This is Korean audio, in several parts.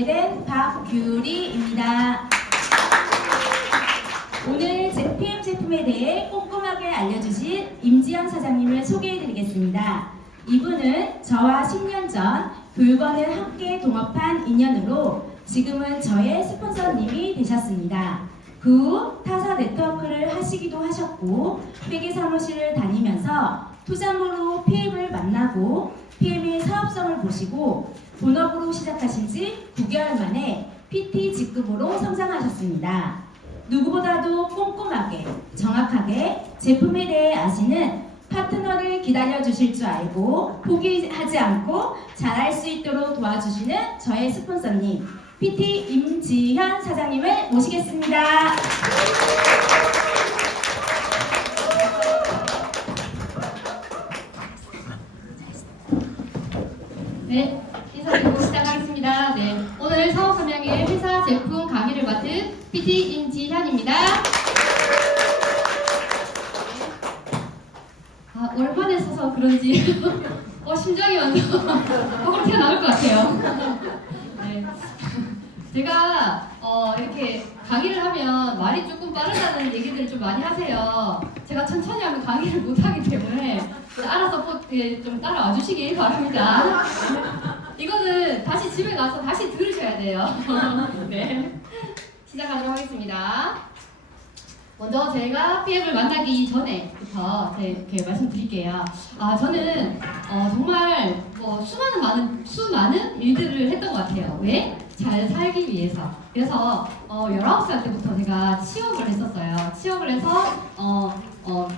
맡게 된 박규리입니다. 오늘 PM 제품에 대해 꼼꼼하게 알려주실 임지연 사장님을 소개해드리겠습니다. 이분은 저와 10년 전 교육원을 함께 동업한 인연으로 지금은 저의 스폰서님이 되셨습니다. 그 후 타사 네트워크를 하시기도 하셨고 회계 사무실을 다니면서 투자모로 PM을 만나고 PM의 사업성을 보시고 본업으로 시작하신 지 9개월 만에 PT 직급으로 성장하셨습니다. 누구보다도 꼼꼼하게 정확하게 제품에 대해 아시는 파트너를 기다려주실 줄 알고 포기하지 않고 잘할 수 있도록 도와주시는 저의 스폰서님 PT 임지현 사장님을 모시겠습니다. 네, 인사드리고 시작하겠습니다. 네, 오늘 사업 함양의 회사 제품 강의를 맡은 PT 임지현입니다. 오랜만에 서서 그런지 심장이 완전 허벅지가 나올 것 같아요. 네. 제가 이렇게 강의를 하면 말이 조금 빠르다는 얘기들을 좀 많이 하세요. 제가 천천히 하면 강의를 못하기 때문에 알아서 좀 따라와 주시기 바랍니다. 이거는 다시 집에 가서 다시 들으셔야 돼요. 네, 시작하도록 하겠습니다. 먼저 제가 PM을 만나기 전에부터 이렇게 말씀드릴게요. 저는 정말 수많은 일들을 했던 것 같아요. 왜? 잘 살기 위해서. 그래서 19살 때부터 제가 취업을 했었어요. 취업을 해서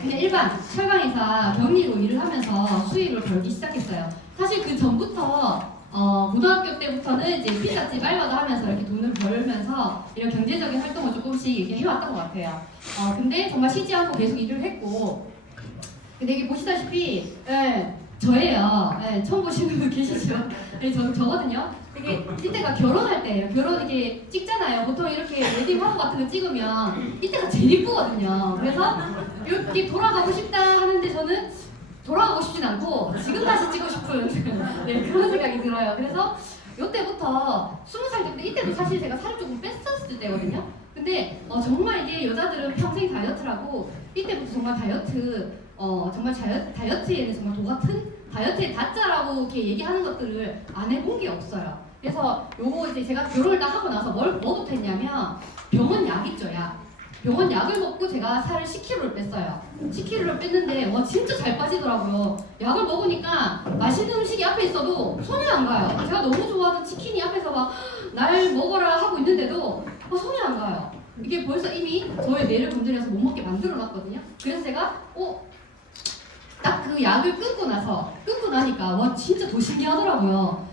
그냥 일반 철강회사 격리로 일을 하면서 수입을 벌기 시작했어요. 사실 그 전부터 고등학교 때부터는 이제 피자집 알바도 하면서 이렇게 돈을 벌면서 이런 경제적인 활동을 조금씩 이렇게 해왔던 것 같아요. 근데 정말 쉬지 않고 계속 일을 했고, 근데 이게 보시다시피, 저예요. 처음 보시는 분 계시죠? 저거든요. 이게 이때가 결혼할 때예요. 결혼 이게 찍잖아요. 보통 이렇게 웨딩 화보 같은 거 찍으면 이때가 제일 이쁘거든요. 그래서 이렇게 돌아가고 싶다 하는데 저는 돌아가고 싶진 않고 지금 다시 찍고 싶은 네, 그런 생각이 들어요. 그래서 이때부터 20살 때부터 이때도 사실 제가 살을 조금 뺐었을 때거든요. 근데 정말 이게 여자들은 평생 다이어트라고 이때부터 정말 다이어트 정말 다이어트에는 정말 도 같은 다이어트의 다자라고 이렇게 얘기하는 것들을 안 해본 게 없어요. 그래서 요거 이제 제가 결혼을 딱 하고 나서 뭐부터 했냐면 병원 약 있죠, 약. 병원 약을 먹고 제가 살을 10kg를 뺐어요. 10kg를 뺐는데 진짜 잘 빠지더라고요. 약을 먹으니까 맛있는 음식이 앞에 있어도 손이 안 가요. 제가 너무 좋아하는 치킨이 앞에서 막 날 먹어라 하고 있는데도 손이 안 가요. 이게 벌써 이미 저의 뇌를 건드려서 못 먹게 만들어 놨거든요. 그래서 제가 딱 그 약을 끊고 나니까 진짜 더 신기하더라고요.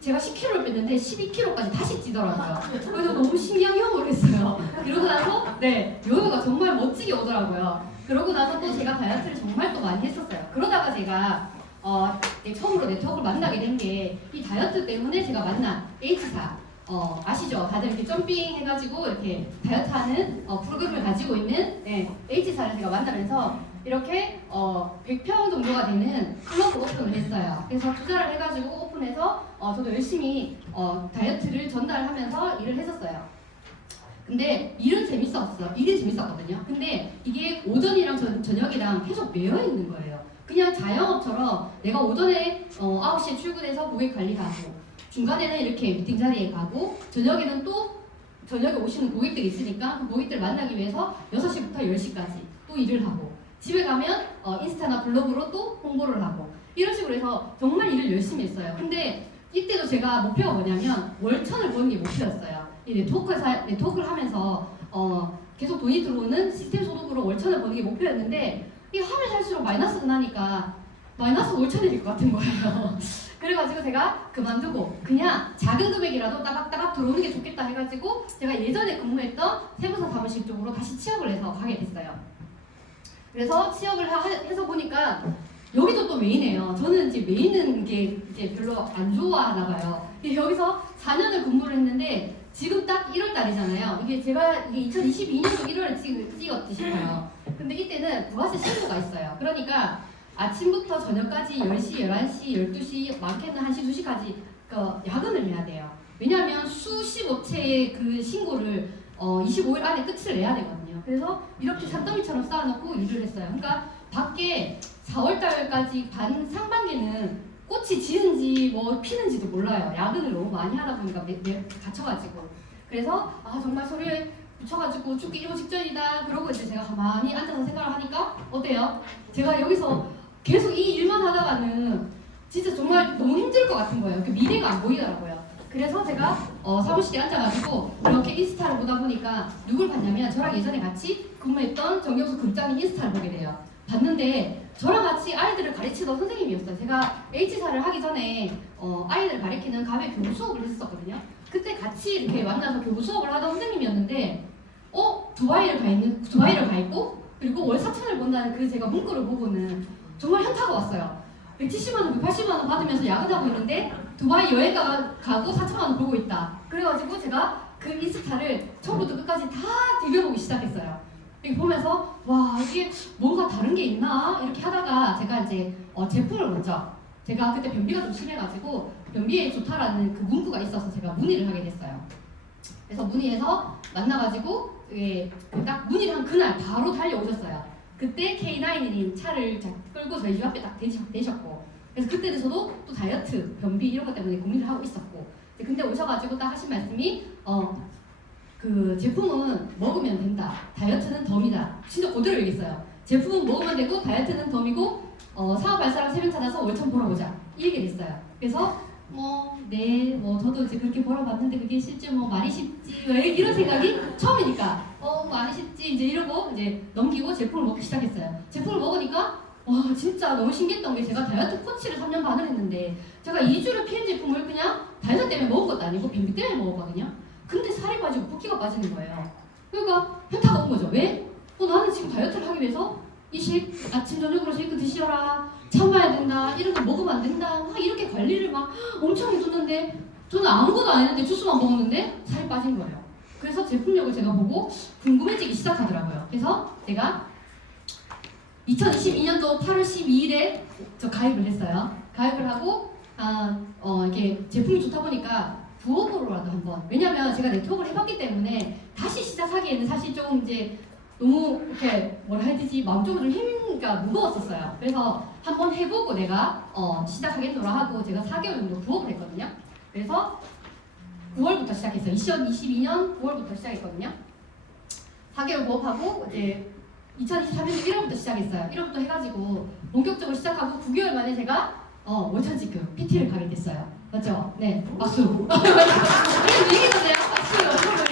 제가 10kg를 뺐는데 12kg까지 다시 찌더라고요. 그래서 너무 신기한 경험을 했어요. 그러고 나서 요요가 정말 멋지게 오더라고요. 그러고 나서 또 제가 다이어트를 정말 또 많이 했었어요. 그러다가 제가 처음으로 네트워크를 만나게 된 게 이 다이어트 때문에 제가 만난 H사 아시죠? 다들 이렇게 점핑 해가지고 이렇게 다이어트하는 프로그램을 가지고 있는 H사를 제가 만나면서 이렇게 100평 정도가 되는 클럽을 오픈을 했어요. 그래서 투자를 해가지고 오픈해서 저도 열심히 다이어트를 전달하면서 일을 했었어요. 근데 일은 재밌었거든요. 근데 이게 오전이랑 저녁이랑 계속 매여 있는 거예요. 그냥 자영업처럼 내가 오전에 9시에 출근해서 고객 관리하고 중간에는 이렇게 미팅 자리에 가고 저녁에는 또 저녁에 오시는 고객들이 있으니까 그 고객들 만나기 위해서 6시부터 10시까지 또 일을 하고 집에 가면 인스타나 블로그로 또 홍보를 하고 이런 식으로 해서 정말 일을 열심히 했어요. 근데 이때도 제가 목표가 뭐냐면 월천을 버는 게 목표였어요. 이 네트워크를 하면서 계속 돈이 들어오는 시스템 소득으로 월천을 버는 게 목표였는데 이게 하면 할수록 마이너스가 나니까 마이너스 월천이 될 것 같은 거예요. 그래가지고 제가 그만두고 그냥 작은 금액이라도 따박따박 들어오는 게 좋겠다 해가지고 제가 예전에 근무했던 세무사 사무실 쪽으로 다시 취업을 해서 가게 됐어요. 그래서 취업을 해서 보니까 여기도 또 메인이에요. 저는 이제 메인은 게 이제 별로 안 좋아하나 봐요. 여기서 4년을 근무를 했는데 지금 딱 1월 달이잖아요. 이게 제가 2022년도 1월에 찍었지 싶어요. 근데 이때는 부가세 신고가 있어요. 그러니까 아침부터 저녁까지 10시, 11시, 12시, 많게는 1시, 2시까지 야근을 해야 돼요. 왜냐하면 수십 업체의 그 신고를 25일 안에 끝을 내야 되거든요. 그래서 이렇게 산더미처럼 쌓아놓고 일을 했어요. 그러니까 밖에 4월달까지 상반기는 꽃이 지는지 뭐 피는지도 몰라요. 야근을 너무 많이 하다 보니까 매일 갇혀가지고. 그래서 정말 소리에 붙여가지고 죽기 일보 직전이다. 그러고 이제 제가 가만히 앉아서 생각을 하니까 어때요? 제가 여기서 계속 이 일만 하다가는 진짜 정말 너무 힘들 것 같은 거예요. 그 미래가 안 보이더라고요. 그래서 제가 사무실에 앉아가지고 이렇게 인스타를 보다 보니까 누굴 봤냐면 저랑 예전에 같이 근무했던 정경수 국장님 인스타를 보게 돼요. 봤는데 저랑 같이 아이들을 가르치던 선생님이었어요. 제가 H사를 하기 전에 아이들 가르치는 가외 교부 수업을 했었거든요. 그때 같이 이렇게 만나서 교부 수업을 하던 선생님이었는데 두바이를 가 있고 그리고 월 4천을 번다는 그 제가 문구를 보고는 정말 현타가 왔어요. 170만 원, 180만 원 받으면서 야근하고 있는데 두바이 여행 가고 4천만 원 벌고 있다. 그래가지고 제가 그 인스타를 처음부터 끝까지 다 디벼보기 시작했어요. 이렇게 보면서 와 이게 뭔가 다른 게 있나 이렇게 하다가 제가 이제 제품을 먼저 제가 그때 변비가 좀 심해가지고 변비에 좋다라는 그 문구가 있어서 제가 문의를 하게 됐어요. 그래서 문의해서 만나가지고 딱 문의를 한 그날 바로 달려오셨어요. 그때 K9이 차를 끌고 저희 집 앞에 딱 대셨고 그래서 그때는 저도 또 다이어트, 변비 이런 것 때문에 고민을 하고 있었고 근데 오셔가지고 딱 하신 말씀이 그 제품은 먹으면 된다. 다이어트는 덤이다. 진짜 그대로 얘기했어요. 제품은 먹으면 되고 다이어트는 덤이고 사업할 사람 3명 찾아서 월천 벌어보자. 이 얘기를 했어요. 그래서 저도 이제 그렇게 벌어봤는데 그게 실제 말이 쉽지 이런 생각이 처음이니까 말이 쉽지 이제 이러고 이제 넘기고 제품을 먹기 시작했어요. 제품을 먹으니까 와 진짜 너무 신기했던 게 제가 다이어트 코치를 3년 반을 했는데 제가 2주를 피한 제품을 그냥 다이어트 때문에 먹은 것도 아니고 변비 때문에 먹었거든요. 근데 살이 빠지고 붓기가 빠지는 거예요. 그러니까 현타가 온 거죠. 왜? 나는 지금 다이어트를 하기 위해서 이 아침 저녁으로 쉐이크 드시어라 참아야 된다 이런 거 먹으면 안 된다 막 이렇게 관리를 막 엄청 해줬는데 저는 아무것도 안 했는데 주스만 먹었는데 살이 빠진 거예요. 그래서 제품력을 제가 보고 궁금해지기 시작하더라고요. 그래서 제가 2022년도 8월 12일에 저 가입을 했어요. 가입을 하고 이게 제품이 좋다 보니까 부업으로라도 한번 왜냐면 제가 네트워크를 해봤기 때문에 다시 시작하기에는 사실 좀 이제 너무 이렇게 뭐라 해야 되지 마음적으로 좀 힘가 무거웠었어요. 그래서 한번 해보고 내가 시작하겠노라 하고 제가 4개월 정도 부업을 했거든요. 그래서 9월부터 시작했어요. 2022년 9월부터 시작했거든요. 4개월 부업하고 이제 2023년 1월부터 시작했어요. 1월부터 해가지고 본격적으로 시작하고 9개월 만에 제가 월천 지금 PT를 가게 됐어요. 맞죠? 네, 박수. 이런 얘기잖아요. 박수.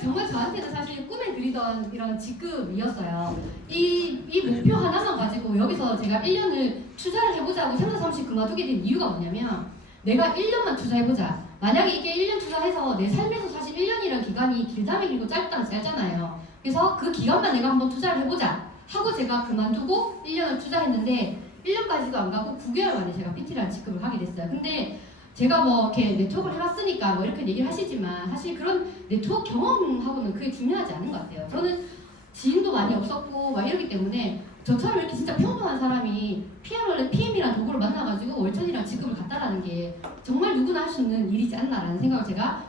정말 저한테는 사실 꿈에 그리던 이런 직급이었어요. 이 목표 하나만 가지고 여기서 제가 1년을 투자를 해보자고 생사 사무실 그만두게 된 이유가 뭐냐면 내가 1년만 투자해보자. 만약에 이게 1년 투자해서 내 삶에서 사실 1년이라는 기간이 길다면 길고 짧다면 짧잖아요. 그래서 그 기간만 내가 한번 투자를 해보자 하고 제가 그만두고 1년을 투자했는데 1년까지도 안 가고 9개월 만에 제가 PT라는 직급을 하게 됐어요. 근데 제가 이렇게 네트워크를 해봤으니까 이렇게 얘기를 하시지만 사실 그런 네트워크 경험하고는 그게 중요하지 않은 것 같아요. 저는 지인도 많이 없었고 막 이러기 때문에 저처럼 이렇게 진짜 평범한 사람이 PM이라는 도구를 만나가지고 월천이랑 직급을 갖다라는 게 정말 누구나 할 수 있는 일이지 않나라는 생각을 제가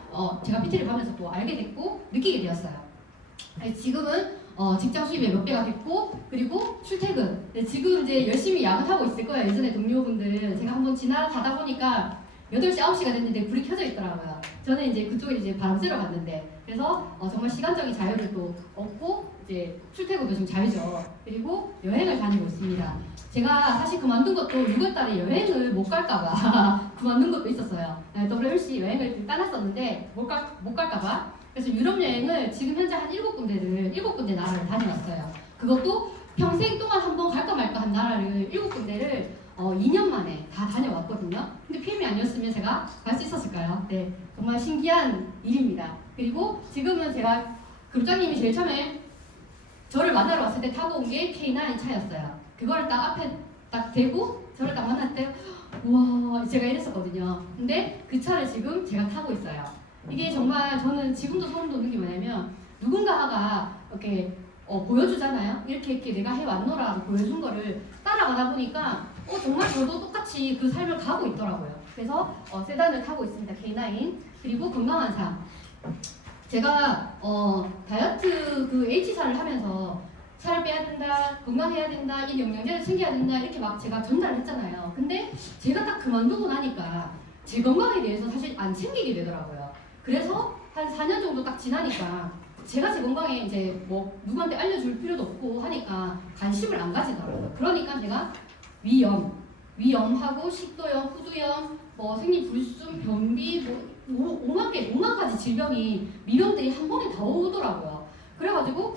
PT를 가면서 또 알게 됐고 느끼게 되었어요. 지금은 직장 수입의 몇 배가 됐고 그리고 출퇴근 지금 이제 열심히 야근하고 있을 거예요. 예전에 동료분들 제가 한번 지나가다 보니까 8시, 9시가 됐는데 불이 켜져 있더라고요. 저는 이제 그쪽에 이제 바람 쐬러 갔는데 그래서 정말 시간적인 자유를 또 얻고 이제 출퇴근도 지금 자유죠. 그리고 여행을 다니고 있습니다. 제가 사실 그만둔 것도 6월달에 여행을 못 갈까봐 그만둔 것도 있었어요. WRC 여행을 따놨었는데 못 갈까봐 그래서 유럽 여행을 지금 현재 한 7군데 나라를 다녀왔어요. 그것도 평생 동안 한번 갈까 말까 한 나라를 7군데를 2년 만에 다 다녀왔거든요. 근데 PM이 아니었으면 제가 갈 수 있었을까요? 네, 정말 신기한 일입니다. 그리고 지금은 제가 그룹장님이 제일 처음에 저를 만나러 왔을 때 타고 온 게 K9 차였어요. 그걸 딱 앞에 딱 대고 저를 딱 만날 때 우와 제가 이랬었거든요. 근데 그 차를 지금 제가 타고 있어요. 이게 정말 저는 지금도 소름 돋는 게 뭐냐면 누군가가 이렇게 보여주잖아요. 이렇게 내가 해왔노라 보여준 거를 따라가다 보니까 정말 저도 똑같이 그 삶을 가고 있더라고요. 그래서 세단을 타고 있습니다. K9 그리고 건강한 삶. 제가 다이어트 그 H사를 하면서 살을 빼야 된다, 건강해야 된다, 이 영양제를 챙겨야 된다 이렇게 막 제가 전달을 했잖아요. 근데 제가 딱 그만두고 나니까 제 건강에 대해서 사실 안 챙기게 되더라고요. 그래서 한 4년 정도 딱 지나니까 제가 제 건강에 이제 뭐 누구한테 알려줄 필요도 없고 하니까 관심을 안 가지더라고요. 그러니까 제가 위염하고 식도염, 후두염, 뭐 생리불순, 변비, 뭐 5만 가지 질병이 미병들이 한 번에 다 오더라고요. 그래가지고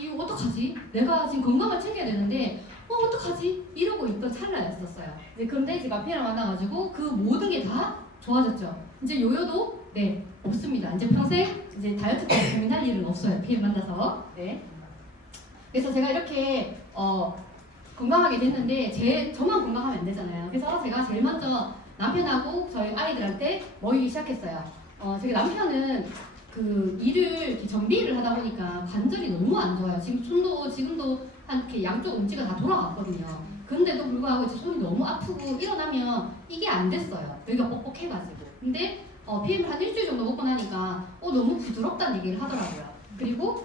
이거 어떡하지? 내가 지금 건강을 챙겨야 되는데 어떡하지? 이러고 있던 찰나였었어요. 그런데 제가 피해를 만나가지고 그 모든 게 다 좋아졌죠. 이제 요요도 네 없습니다. 이제 평생 이제 다이어트 때문에 고민할 일은 없어요. 피해 만나서. 네. 그래서 제가 이렇게 건강하게 됐는데 저만 건강하면 안 되잖아요. 그래서 제가 제일 먼저 남편하고 저희 아이들한테 모이기 시작했어요. 저희 남편은 그 일을 이렇게 정비를 하다 보니까 관절이 너무 안 좋아요. 지금도 한 이렇게 양쪽 엄지가 다 돌아갔거든요. 근데도 불구하고 제 손이 너무 아프고 일어나면 이게 안 됐어요. 여기가 뻑뻑해가지고. 근데 PM을 한 일주일 정도 먹고 나니까 너무 부드럽다는 얘기를 하더라고요. 그리고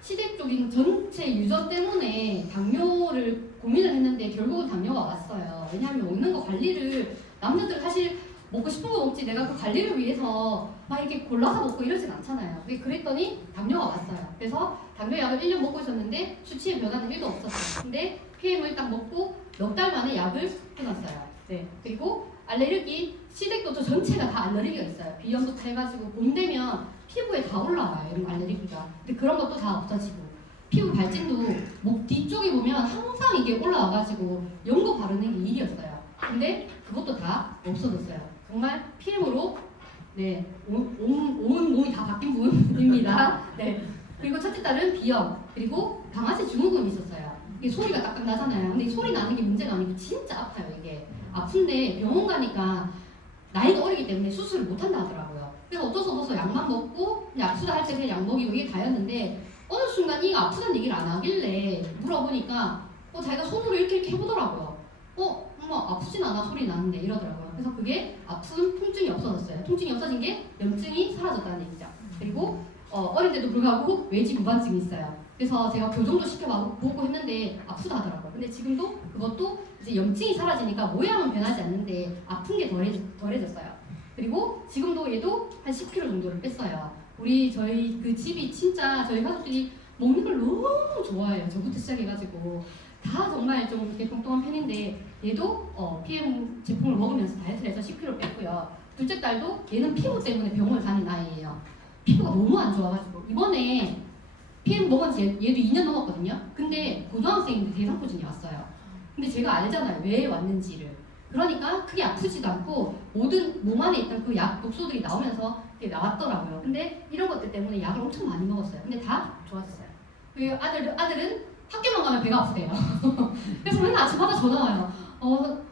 시댁적인 전체 유전 때문에 당뇨를 고민을 했는데 결국은 당뇨가 왔어요. 왜냐하면 먹는 거 관리를 남자들 사실 먹고 싶은 거 먹지 내가 그 관리를 위해서 막 이렇게 골라서 먹고 이러진 않잖아요. 그랬더니 당뇨가 왔어요. 그래서 당뇨약을 1년 먹고 있었는데 수치의 변화는 1도 없었어요. 근데 PM을 딱 먹고 넉 달 만에 약을 끊었어요. 네. 그리고 알레르기, 시댁도 저 전체가 다 알레르기가 있어요. 비염부터 해가지고 봄 되면 피부에 다 올라와요. 이런 알레르기가. 근데 그런 것도 다 없어지고 피부 발진도 목 뒤쪽에 보면 항상 이게 올라와가지고 연고 바르는 게 일이었어요. 근데 그것도 다 없어졌어요. 정말 PM으로 네, 온 몸이 다 바뀐 분입니다. 네. 그리고 첫째 딸은 비염, 그리고 방아쇠 증후군이 있었어요. 이게 소리가 딱딱 나잖아요. 근데 이 소리 나는 게 문제가 아니고 진짜 아파요. 이게 아픈데 병원 가니까 나이가 어리기 때문에 수술을 못 한다 하더라고요. 그래서 어쩔 수 없어서 약만 먹고 그냥 아프다 할 때 그냥 약 먹이고 이게 다였는데 어느 순간 이가 아프다는 얘기를 안 하길래 물어보니까 자기가 손으로 이렇게 해보더라고요. 엄마 아프진 않아 소리 나는데 이러더라고요. 그래서 그게 아픈 통증이 없어졌어요. 통증이 없어진 게 염증이 사라졌다는 얘기죠. 그리고 어릴 때도 불구하고 외지 구반증이 있어요. 그래서 제가 교정도 시켜보고 했는데 아프다 하더라고요. 근데 지금도 그것도 이제 염증이 사라지니까 모양은 변하지 않는데 아픈 게 덜해졌어요. 그리고 지금도 얘도 한 10kg 정도를 뺐어요. 저희 그 집이 진짜 저희 가족들이 먹는 걸 너무 좋아해요. 저부터 시작해가지고 다 정말 좀 이렇게 뚱뚱한 편인데 얘도 PM 제품을 먹으면서 다이어트를 해서 10kg 뺐고요. 둘째 딸도 얘는 피부 때문에 병원을 다닌 아이예요. 피부가 너무 안 좋아가지고 이번에 PM 먹은 지 얘도 2년 넘었거든요. 근데 고등학생인데 대상포진이 왔어요. 근데 제가 알잖아요. 왜 왔는지를. 그러니까 크게 아프지도 않고 모든 몸 안에 있던 그 약 독소들이 나오면서 나왔더라고요. 근데 이런 것들 때문에 약을 엄청 많이 먹었어요. 근데 다 좋아졌어요. 그리고 아들은 학교만 가면 배가 아프대요. 그래서 맨날 아침마다 전화 와요.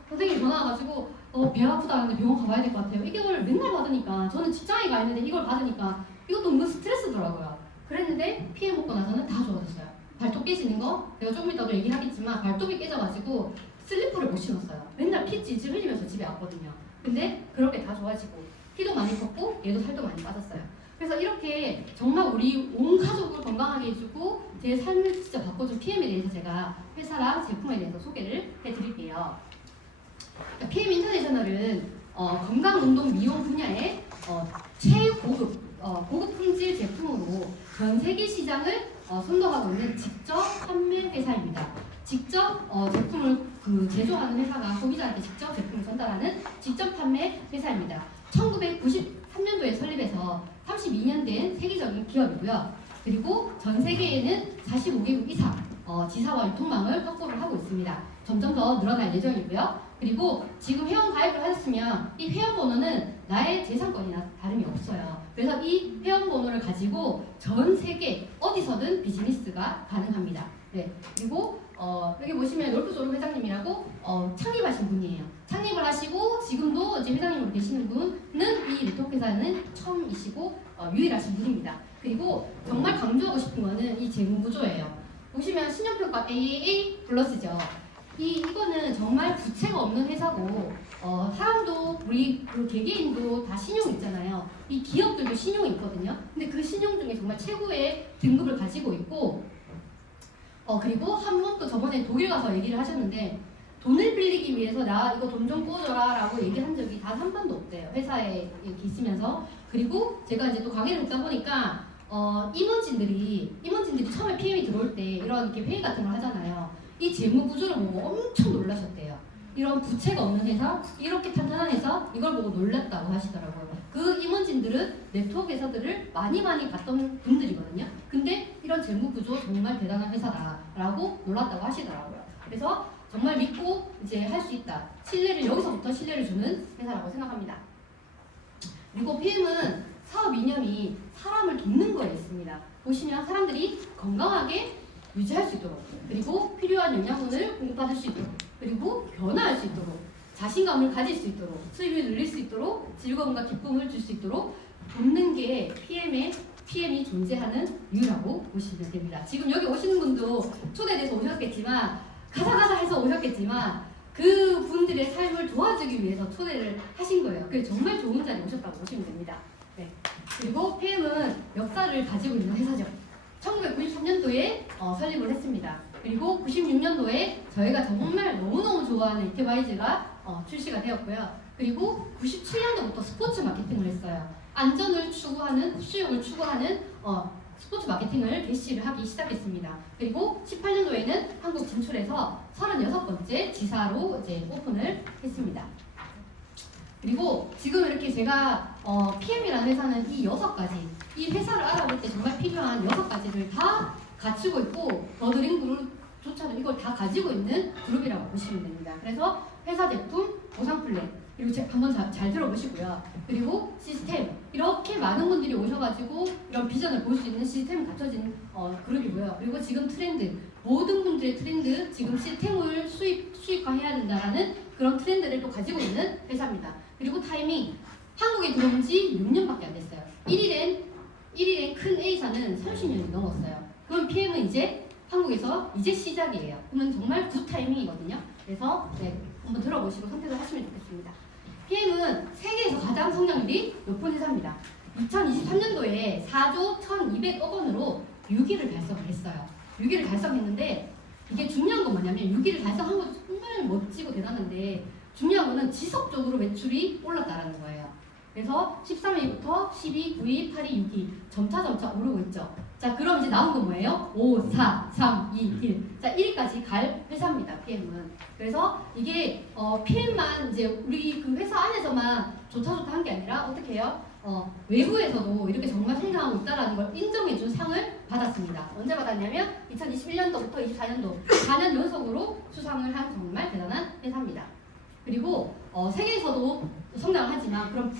선생님이 전화 와가지고 배 아프다 하는데 병원 가봐야 될 것 같아요. 이걸 맨날 받으니까 저는 직장에 가 있는데 이걸 받으니까 이것도 은근 스트레스더라고요. 그랬는데 피해 먹고 나서는 다 좋아졌어요. 발톱 깨지는 거 내가 조금 이따도 얘기하겠지만 발톱이 깨져가지고 슬리퍼를 못 신었어요. 맨날 피 찔찔 흘리면서 집에 왔거든요. 근데 그렇게 다 좋아지고 피도 많이 컸고 얘도 살도 많이 빠졌어요. 그래서 이렇게 정말 우리 온 가족을 건강하게 해주고 제 삶을 진짜 바꿔준 PM에 대해서 제가 회사랑 제품에 대해서 소개를 해드릴게요. PM 인터내셔널은 건강, 운동, 미용 분야의 최고급 고급 품질 제품으로 전 세계 시장을 선도하고 있는 직접 판매 회사입니다. 직접 제품을 제조하는 회사가 소비자한테 직접 제품을 전달하는 직접 판매 회사입니다. 1993년도에 설립해서 32년 된 세계적인 기업이고요. 그리고 전 세계에는 45개국 이상 지사와 유통망을 확보를 하고 있습니다. 점점 더 늘어날 예정이고요. 그리고 지금 회원 가입을 하셨으면 이 회원 번호는 나의 재산권이나 다름이 없어요. 그래서 이 회원 번호를 가지고 전 세계 어디서든 비즈니스가 가능합니다. 네. 그리고 여기 보시면 롤프소름 회장님이라고 창립하신 분이에요. 창립을 하시고 지금도 이제 회장님으로 계시는 분은 이 네트워크 회사는 처음이시고 유일하신 분입니다. 그리고 정말 강조하고 싶은 거는 이 재무 구조예요. 보시면 신용평가 AAA 플러스죠. 이거는 정말 부채가 없는 회사고, 사람도 우리 그 개개인도 다 신용이 있잖아요. 이 기업들도 신용이 있거든요. 근데 그 신용 중에 정말 최고의 등급을 가지고 있고, 그리고 한 번 또 저번에 독일 가서 얘기를 하셨는데, 돈을 빌리기 위해서 나 이거 돈 좀 꿔줘라 라고 얘기한 적이 단 한 번도 없대요. 회사에 이렇게 있으면서. 그리고 제가 이제 또 강의를 듣다 보니까 임원진들이 처음에 PM이 들어올 때 이런 이렇게 회의 같은 걸 하잖아요. 이 재무 구조를 보고 엄청 놀라셨대요. 이런 부채가 없는 회사, 이렇게 탄탄한 회사, 이걸 보고 놀랐다고 하시더라고요. 그 임원진들은 네트워크 회사들을 많이 갔던 분들이거든요. 근데 이런 재무 구조 정말 대단한 회사다라고 놀랐다고 하시더라고요. 그래서 정말 믿고 이제 할 수 있다. 여기서부터 신뢰를 주는 회사라고 생각합니다. 그리고 PM은 사업 이념이 사람을 돕는 거에 있습니다. 보시면 사람들이 건강하게 유지할 수 있도록, 그리고 필요한 영양분을 공급받을 수 있도록, 그리고 변화할 수 있도록, 자신감을 가질 수 있도록, 수입을 늘릴 수 있도록, 즐거움과 기쁨을 줄 수 있도록 돕는 게 PM이 존재하는 이유라고 보시면 됩니다. 지금 여기 오시는 분도 초대돼서 오셨겠지만, 가사 해서 오셨겠지만, 그 분들의 삶을 도와주기 위해서 초대를 하신 거예요. 그래서 정말 좋은 자리에 오셨다고 보시면 됩니다. 네. 그리고 PM은 역사를 가지고 있는 회사죠. 1993년도에 설립을 했습니다. 그리고 96년도에 저희가 정말 너무너무 좋아하는 이티바이즈가 출시가 되었고요. 그리고 97년도부터 스포츠 마케팅을 했어요. 안전을 추구하는, 수용을 추구하는 스포츠 마케팅을 개시를 하기 시작했습니다. 그리고 18년도에는 한국 진출해서 36번째 지사로 이제 오픈을 했습니다. 그리고 지금 이렇게 제가 PM이라는 회사는 이 6가지, 이 회사를 알아볼 때 정말 필요한 6가지를 다 갖추고 있고, 더드림 그룹조차도 이걸 다 가지고 있는 그룹이라고 보시면 됩니다. 그래서 회사 제품, 보상 플랜, 그리고 한번 잘 들어보시고요. 그리고 시스템, 이렇게 많은 분들이 오셔가지고 이런 비전을 볼 수 있는 시스템이 갖춰진 그룹이고요. 그리고 지금 트렌드, 모든 분들의 트렌드, 지금 시스템을 수익화해야 된다라는 그런 트렌드를 또 가지고 있는 회사입니다. 그리고 타이밍, 한국에 들어온 지 6년밖에 안 됐어요. 1일엔 큰 A사는 30년이 넘었어요. 그럼 PM은 이제 한국에서 이제 시작이에요. 그러면 정말 굿 타이밍이거든요. 그래서 한번 들어보시고 선택을 하시면 좋겠습니다. PM은 세계에서 가장 성장률이 높은 회사입니다. 2023년도에 4조 1,200억 원으로 6위를 달성을 했어요. 6위를 달성했는데, 이게 중요한 건 뭐냐면 6위를 달성한 것도 정말 멋지고 대단한데, 중요한 거는 지속적으로 매출이 올랐다는 거예요. 그래서 13위부터 12, 9위, 8위, 6위 점차 오르고 있죠. 자, 그럼 이제 나온 건 뭐예요? 5, 4, 3, 2, 1. 자, 1위까지 갈 회사입니다, PM은. 그래서 이게 PM만 이제 우리 그 회사 안에서만 좋다 한 게 아니라 어떻게 해요? 외부에서도 이렇게 정말 성장하고 있다는 걸 인정해준 상을 받았습니다. 언제 받았냐면 2021년도부터 24년도 4년 연속으로 수상을 한 정말 대단한 회사입니다. 그리고 세계에서도 성장을 하지만, 그럼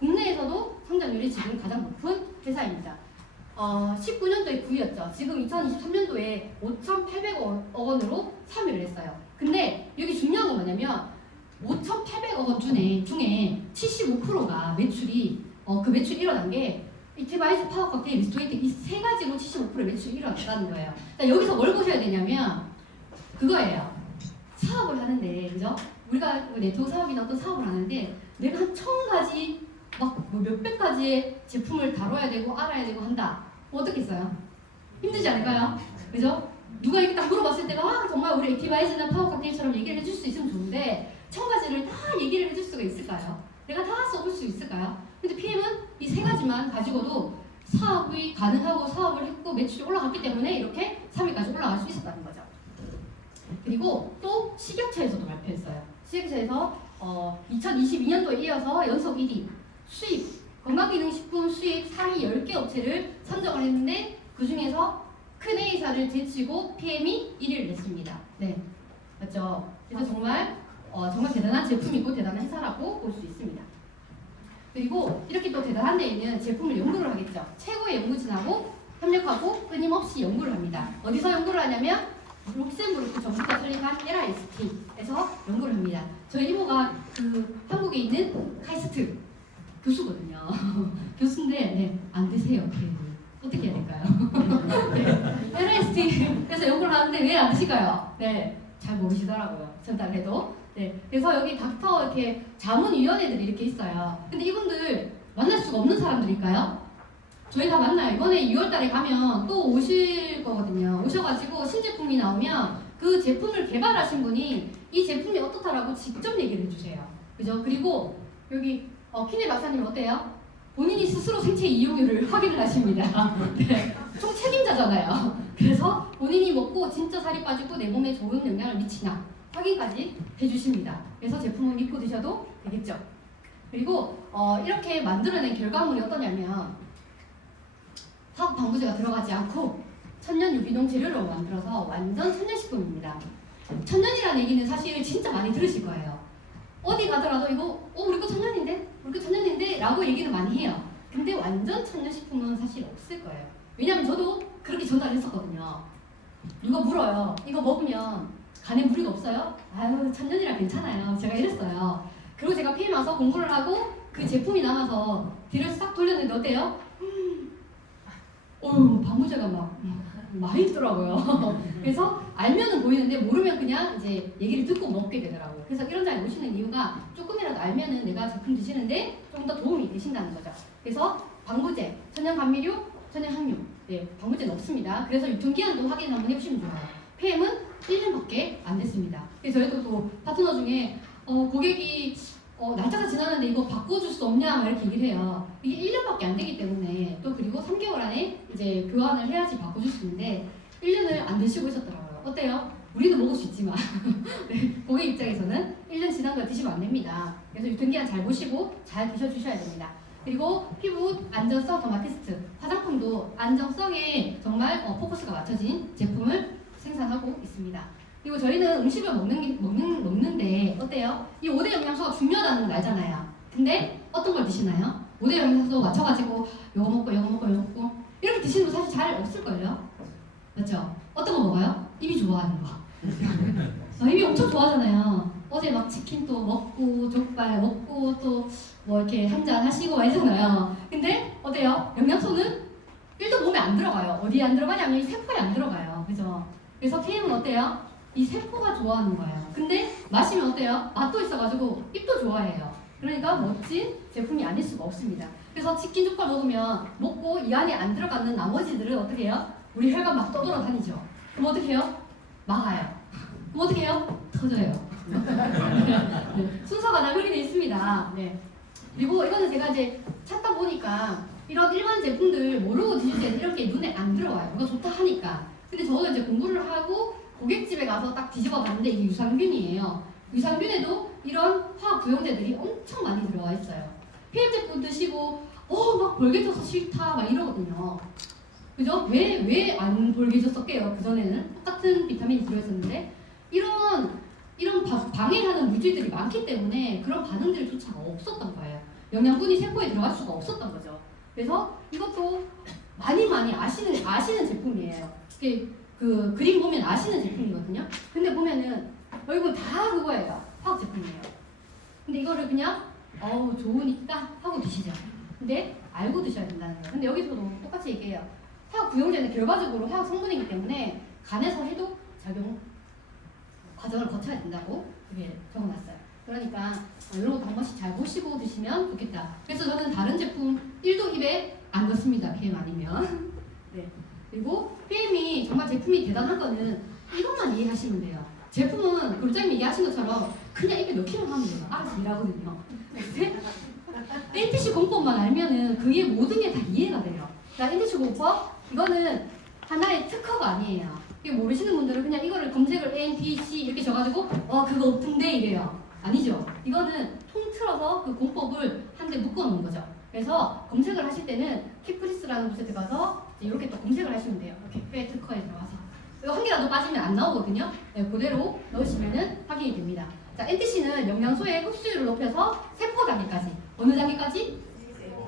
국내에서도 성장률이 지금 가장 높은 회사입니다. 19년도에 9위였죠. 지금 2023년도에 5,800억 원으로 3위를 했어요. 근데 여기 중요한 건 뭐냐면 5,800억 원 중에 75%가 매출이 그 매출이 일어난 게 이티바이스, 파워칵테일, 리스토레이트 이 세 가지로 75%의 매출이 일어났다는 거예요. 그러니까 여기서 뭘 보셔야 되냐면 그거예요. 사업을 하는데, 그죠? 우리가 네트워크 사업이나 어떤 사업을 하는데 내가 한 1,000가지 막 몇백 가지의 제품을 다뤄야 되고 알아야 되고 한다. 어떻겠어요? 힘들지 않을까요? 그죠? 누가 이렇게 딱 물어봤을 때가 정말 우리 액티바이즈나 파워칵테일처럼 얘기를 해줄 수 있으면 좋은데 1,000가지를 다 얘기를 해줄 수가 있을까요? 내가 다 써볼 수 있을까요? 근데 PM은 이 세 가지만 가지고도 사업이 가능하고 사업을 했고 매출이 올라갔기 때문에 이렇게 3위까지 올라갈 수 있었다는 거죠. 그리고 또 식약처에서도 발표했어요. 식약처에서 2022년도에 이어서 연속 1위, 수입, 건강기능식품 수입 상위 10개 업체를 선정을 했는데 그 중에서 큰 A사를 제치고 PM이 1위를 냈습니다. 네, 맞죠? 그래서 정말 대단한 제품이고 대단한 회사라고 볼 수 있습니다. 그리고 이렇게 또 대단한 데에는 제품을 연구를 하겠죠. 최고의 연구진하고 협력하고 끊임없이 연구를 합니다. 어디서 연구를 하냐면 룩셈부르크 정부가 설립한 LIST에서 연구를 합니다. 저희 이모가 그 한국에 있는 카이스트 교수거든요. 교수인데 안 드세요. 어떻게 해야 될까요? LIST에서 연구를 하는데 왜 안 드실까요? 네, 잘 모르시더라고요. 전달해도. 네. 그래서 여기 닥터 이렇게 자문위원회들이 이렇게 있어요. 근데 이분들 만날 수가 없는 사람들일까요? 저희 다 만나요. 이번에 6월달에 가면 또 오실 거거든요. 오셔가지고 신제품이 나오면 그 제품을 개발하신 분이 이 제품이 어떻다라고 직접 얘기를 해주세요. 그죠? 그리고 여기 키네 박사님 어때요? 본인이 스스로 생체 이용률을 확인을 하십니다. 네. 총 책임자잖아요. 그래서 본인이 먹고 진짜 살이 빠지고 내 몸에 좋은 영향을 미치나 확인까지 해주십니다. 그래서 제품을 믿고 드셔도 되겠죠. 그리고 이렇게 만들어낸 결과물이 어떠냐면 화학 방부제가 들어가지 않고 천연 유기농 재료로 만들어서 완전 천연식품입니다. 천연이라는 얘기는 사실 진짜 많이 들으실 거예요. 어디 가더라도 이거 우리 거 천연인데? 우리 거 천연인데? 라고 얘기를 많이 해요. 근데 완전 천연식품은 사실 없을 거예요. 왜냐면 저도 그렇게 전달했었거든요. 누가 물어요. 이거 먹으면 간에 무리가 없어요? 아유 천연이라 괜찮아요. 제가 이랬어요. 그리고 제가 PM 와서 공부를 하고 그 제품이 남아서 뒤를 싹 돌렸는데 어때요? 방부제가 막 많이 있더라고요. 그래서 알면은 보이는데 모르면 그냥 이제 얘기를 듣고 먹게 되더라고요. 그래서 이런 자리에 오시는 이유가 조금이라도 알면은 내가 제품 드시는데 좀 더 도움이 되신다는 거죠. 그래서 방부제, 천연 감미료, 천연 향료, 네, 방부제는 없습니다. 그래서 유통기한도 확인 한번 해보시면 좋아요. PM은 1년밖에 안 됐습니다. 그래서 저희도 또 파트너 중에 고객이 날짜가 지났는데 이거 바꿔줄 수 없냐 막 이렇게 얘기를 해요. 이게 1년밖에 안 되기 때문에 또 그리고 3개월 안에 이제 교환을 해야지 바꿔줄 수 있는데 1년을 안 드시고 있었더라고요. 어때요? 우리도 먹을 수 있지만 네, 고객 입장에서는 1년 지난 거 드시면 안 됩니다. 그래서 유통기한 잘 보시고 잘 드셔주셔야 됩니다. 그리고 피부 안전성 더마티스트 화장품도 안정성에 정말 포커스가 맞춰진 제품을 생산하고 있습니다. 그리고 저희는 음식을 먹는데 어때요? 이 5대 영양소가 중요하다는 걸 알잖아요. 근데 어떤 걸 드시나요? 5대 영양소 맞춰가지고 요거 먹고 요거 먹고 요거 먹고 이렇게 드시는 거 사실 잘 없을걸요? 맞죠? 어떤 거 먹어요? 입이 좋아하는 거. 입이 엄청 좋아하잖아요. 어제 막 치킨 또 먹고 족발 먹고 또 뭐 이렇게 한잔 하시고 이러잖아요. 근데 어때요? 영양소는 1도 몸에 안 들어가요. 어디에 안 들어가냐면 이 세포에 안 들어가요. 그죠? 그래서 PM은 어때요? 이 세포가 좋아하는 거예요. 근데 마시면 어때요? 맛도 있어가지고 입도 좋아해요. 그러니까 멋진 제품이 아닐 수가 없습니다. 그래서 치킨 족발 먹고 이 안에 안 들어가는 나머지들은 어떻게 해요? 우리 혈관 막 떠돌아다니죠. 그럼 어떻게 해요? 막아요. 그럼 어떻게 해요? 터져요. 네, 순서가 다 그렇게 돼 있습니다. 네. 그리고 이거는 제가 이제 찾다 보니까 이런 일반 제품들 모르고 드실 때는 이렇게 눈에 안 들어와요. 뭔가 좋다 하니까. 근데 저도 이제 공부를 하고 고깃집에 가서 딱 뒤집어 봤는데 이게 유산균이에요. 유산균에도 이런 화학 부용제들이 엄청 많이 들어와 있어요. PM 제품 드시고 막 벌개져서 싫다 막 이러거든요. 그죠? 왜 안 벌개졌었게요? 그전에는 똑같은 비타민이 들어있었는데 이런 방해하는 물질들이 많기 때문에 그런 반응들조차 없었던 거예요. 영양분이 세포에 들어갈 수가 없었던 거죠. 그래서 이것도 많이 아시는 제품이에요. 그 그림 보면 아시는 제품이거든요. 근데 보면은 이거 다 그거예요. 화학 제품이에요. 근데 이거를 그냥 좋으니까 하고 드시죠. 근데 알고 드셔야 된다는 거예요. 근데 여기서도 똑같이 얘기해요. 화학 부용제는 결과적으로 화학 성분이기 때문에 간에서 해독 작용 과정을 거쳐야 된다고 이렇게 적어놨어요. 그러니까 이런 것도 한 번씩 잘 보시고 드시면 좋겠다. 그래서 저는 다른 제품 1도 입에 안 넣습니다. PM 아니면. 네. 그리고 PM이 정말 제품이 대단한 거는 이것만 이해하시면 돼요. 제품은 골장님 얘기하신 것처럼 그냥 입에 넣기만 하면 돼요. 알아서 일하거든요. 근데 NTC 공법만 알면은 그게 모든 게 다 이해가 돼요. 자, NTC 공법 이거는 하나의 특허가 아니에요. 모르시는 분들은 그냥 이거를 검색을 NTC 이렇게 적어가지고 그거 없던데 이래요. 아니죠. 이거는 통틀어서 그 공법을 한데 묶어놓은 거죠. 그래서 검색을 하실 때는 키프리스라는 곳에 들어가서 이렇게 또 검색을 하시면 돼요. 이렇게 뼈 특허에 들어가서 이거 한 개라도 빠지면 안 나오거든요. 네, 그대로 넣으시면은 확인이 됩니다. 자, NTC는 영양소의 흡수율을 높여서 세포 단계까지 어느 단계까지?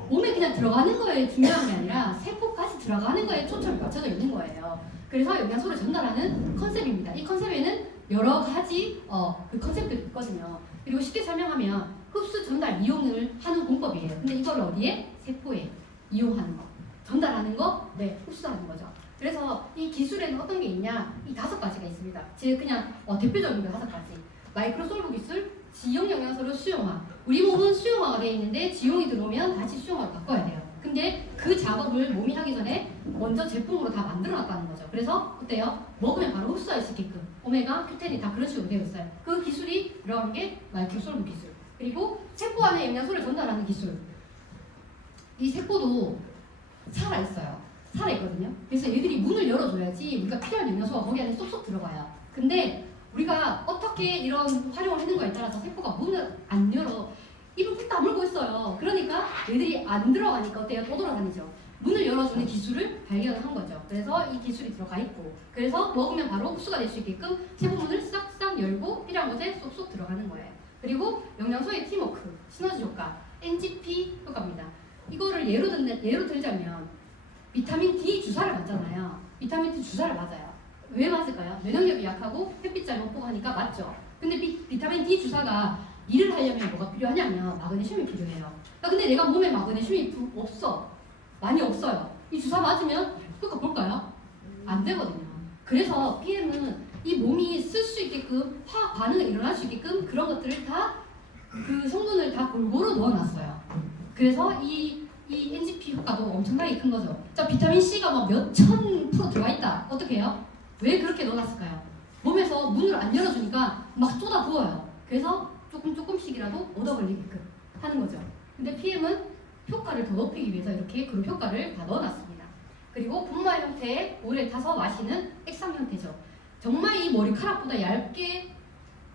몸에 그냥 들어가는 거에 중요한 게 아니라 세포까지 들어가는 거에 초점이 맞춰져 있는 거예요. 그래서 영양소를 전달하는 컨셉입니다. 이 컨셉에는 여러 가지 그 컨셉들이 있거든요. 그리고 쉽게 설명하면 흡수, 전달, 이용을 하는 공법이에요. 근데 이걸 어디에? 세포에 이용하는 거. 전달하는 거, 네, 흡수하는 거죠. 그래서 이 기술에는 어떤 게 있냐? 이 5가지가 있습니다. 제 그냥 대표적인 게 5가지. 마이크로솔브 기술, 지용 영양소를 수용화. 우리 몸은 수용화가 되어 있는데 지용이 들어오면 다시 수용화로 바꿔야 돼요. 근데 그 작업을 몸이 하기 전에 먼저 제품으로 다 만들어놨다는 거죠. 그래서 어때요? 먹으면 바로 흡수할 수 있게끔 오메가, 큐텐이 다 그런 식으로 되어 있어요. 그 기술이 들어간 게 마이크로솔브 기술. 그리고 세포 안에 영양소를 전달하는 기술. 이 세포도 살아있어요. 살아있거든요. 그래서 얘들이 문을 열어줘야지 우리가 필요한 영양소가 거기 안에 쏙쏙 들어가요. 근데 우리가 어떻게 이런 활용을 하는가에 따라서 세포가 문을 안 열어 입을 꾹 다물고 있어요. 그러니까 얘들이 안 들어가니까 어때요? 떠돌아다니죠. 문을 열어주는 기술을 발견을 한 거죠. 그래서 이 기술이 들어가 있고, 그래서 먹으면 바로 흡수가 될 수 있게끔 세포문을 싹싹 열고 필요한 곳에 쏙쏙 들어가는 거예요. 그리고 영양소의 팀워크, 시너지 효과, NGP 효과입니다. 이거를 예로 들자면 비타민 D 주사를 맞잖아요. 비타민 D 주사를 맞아요. 왜 맞을까요? 면역력이 약하고 햇빛잘 못 보고 하니까 맞죠. 근데 비타민 D 주사가 일을 하려면 뭐가 필요하냐면 마그네슘이 필요해요. 근데 내가 몸에 마그네슘이 없어. 많이 없어요. 이 주사 맞으면 효과 볼까요? 안 되거든요. 그래서 PM은 이 몸이 쓸 수 있게끔 화학 반응이 일어날 수 있게끔 그런 것들을 다 그 성분을 다 골고루 넣어놨어요. 그래서 이 NGP 효과도 엄청나게 큰 거죠. 자, 비타민 C가 막 몇천 프로 들어가 있다. 어떻게 해요? 왜 그렇게 넣어놨을까요? 몸에서 문을 안 열어주니까 막 쏟아 부어요. 그래서 조금씩이라도 얻어 걸리게끔 하는 거죠. 근데 PM은 효과를 더 높이기 위해서 이렇게 그룹 효과를 다 넣어놨습니다. 그리고 분말 형태의 물에 타서 마시는 액상 형태죠. 정말 이 머리카락보다 얇게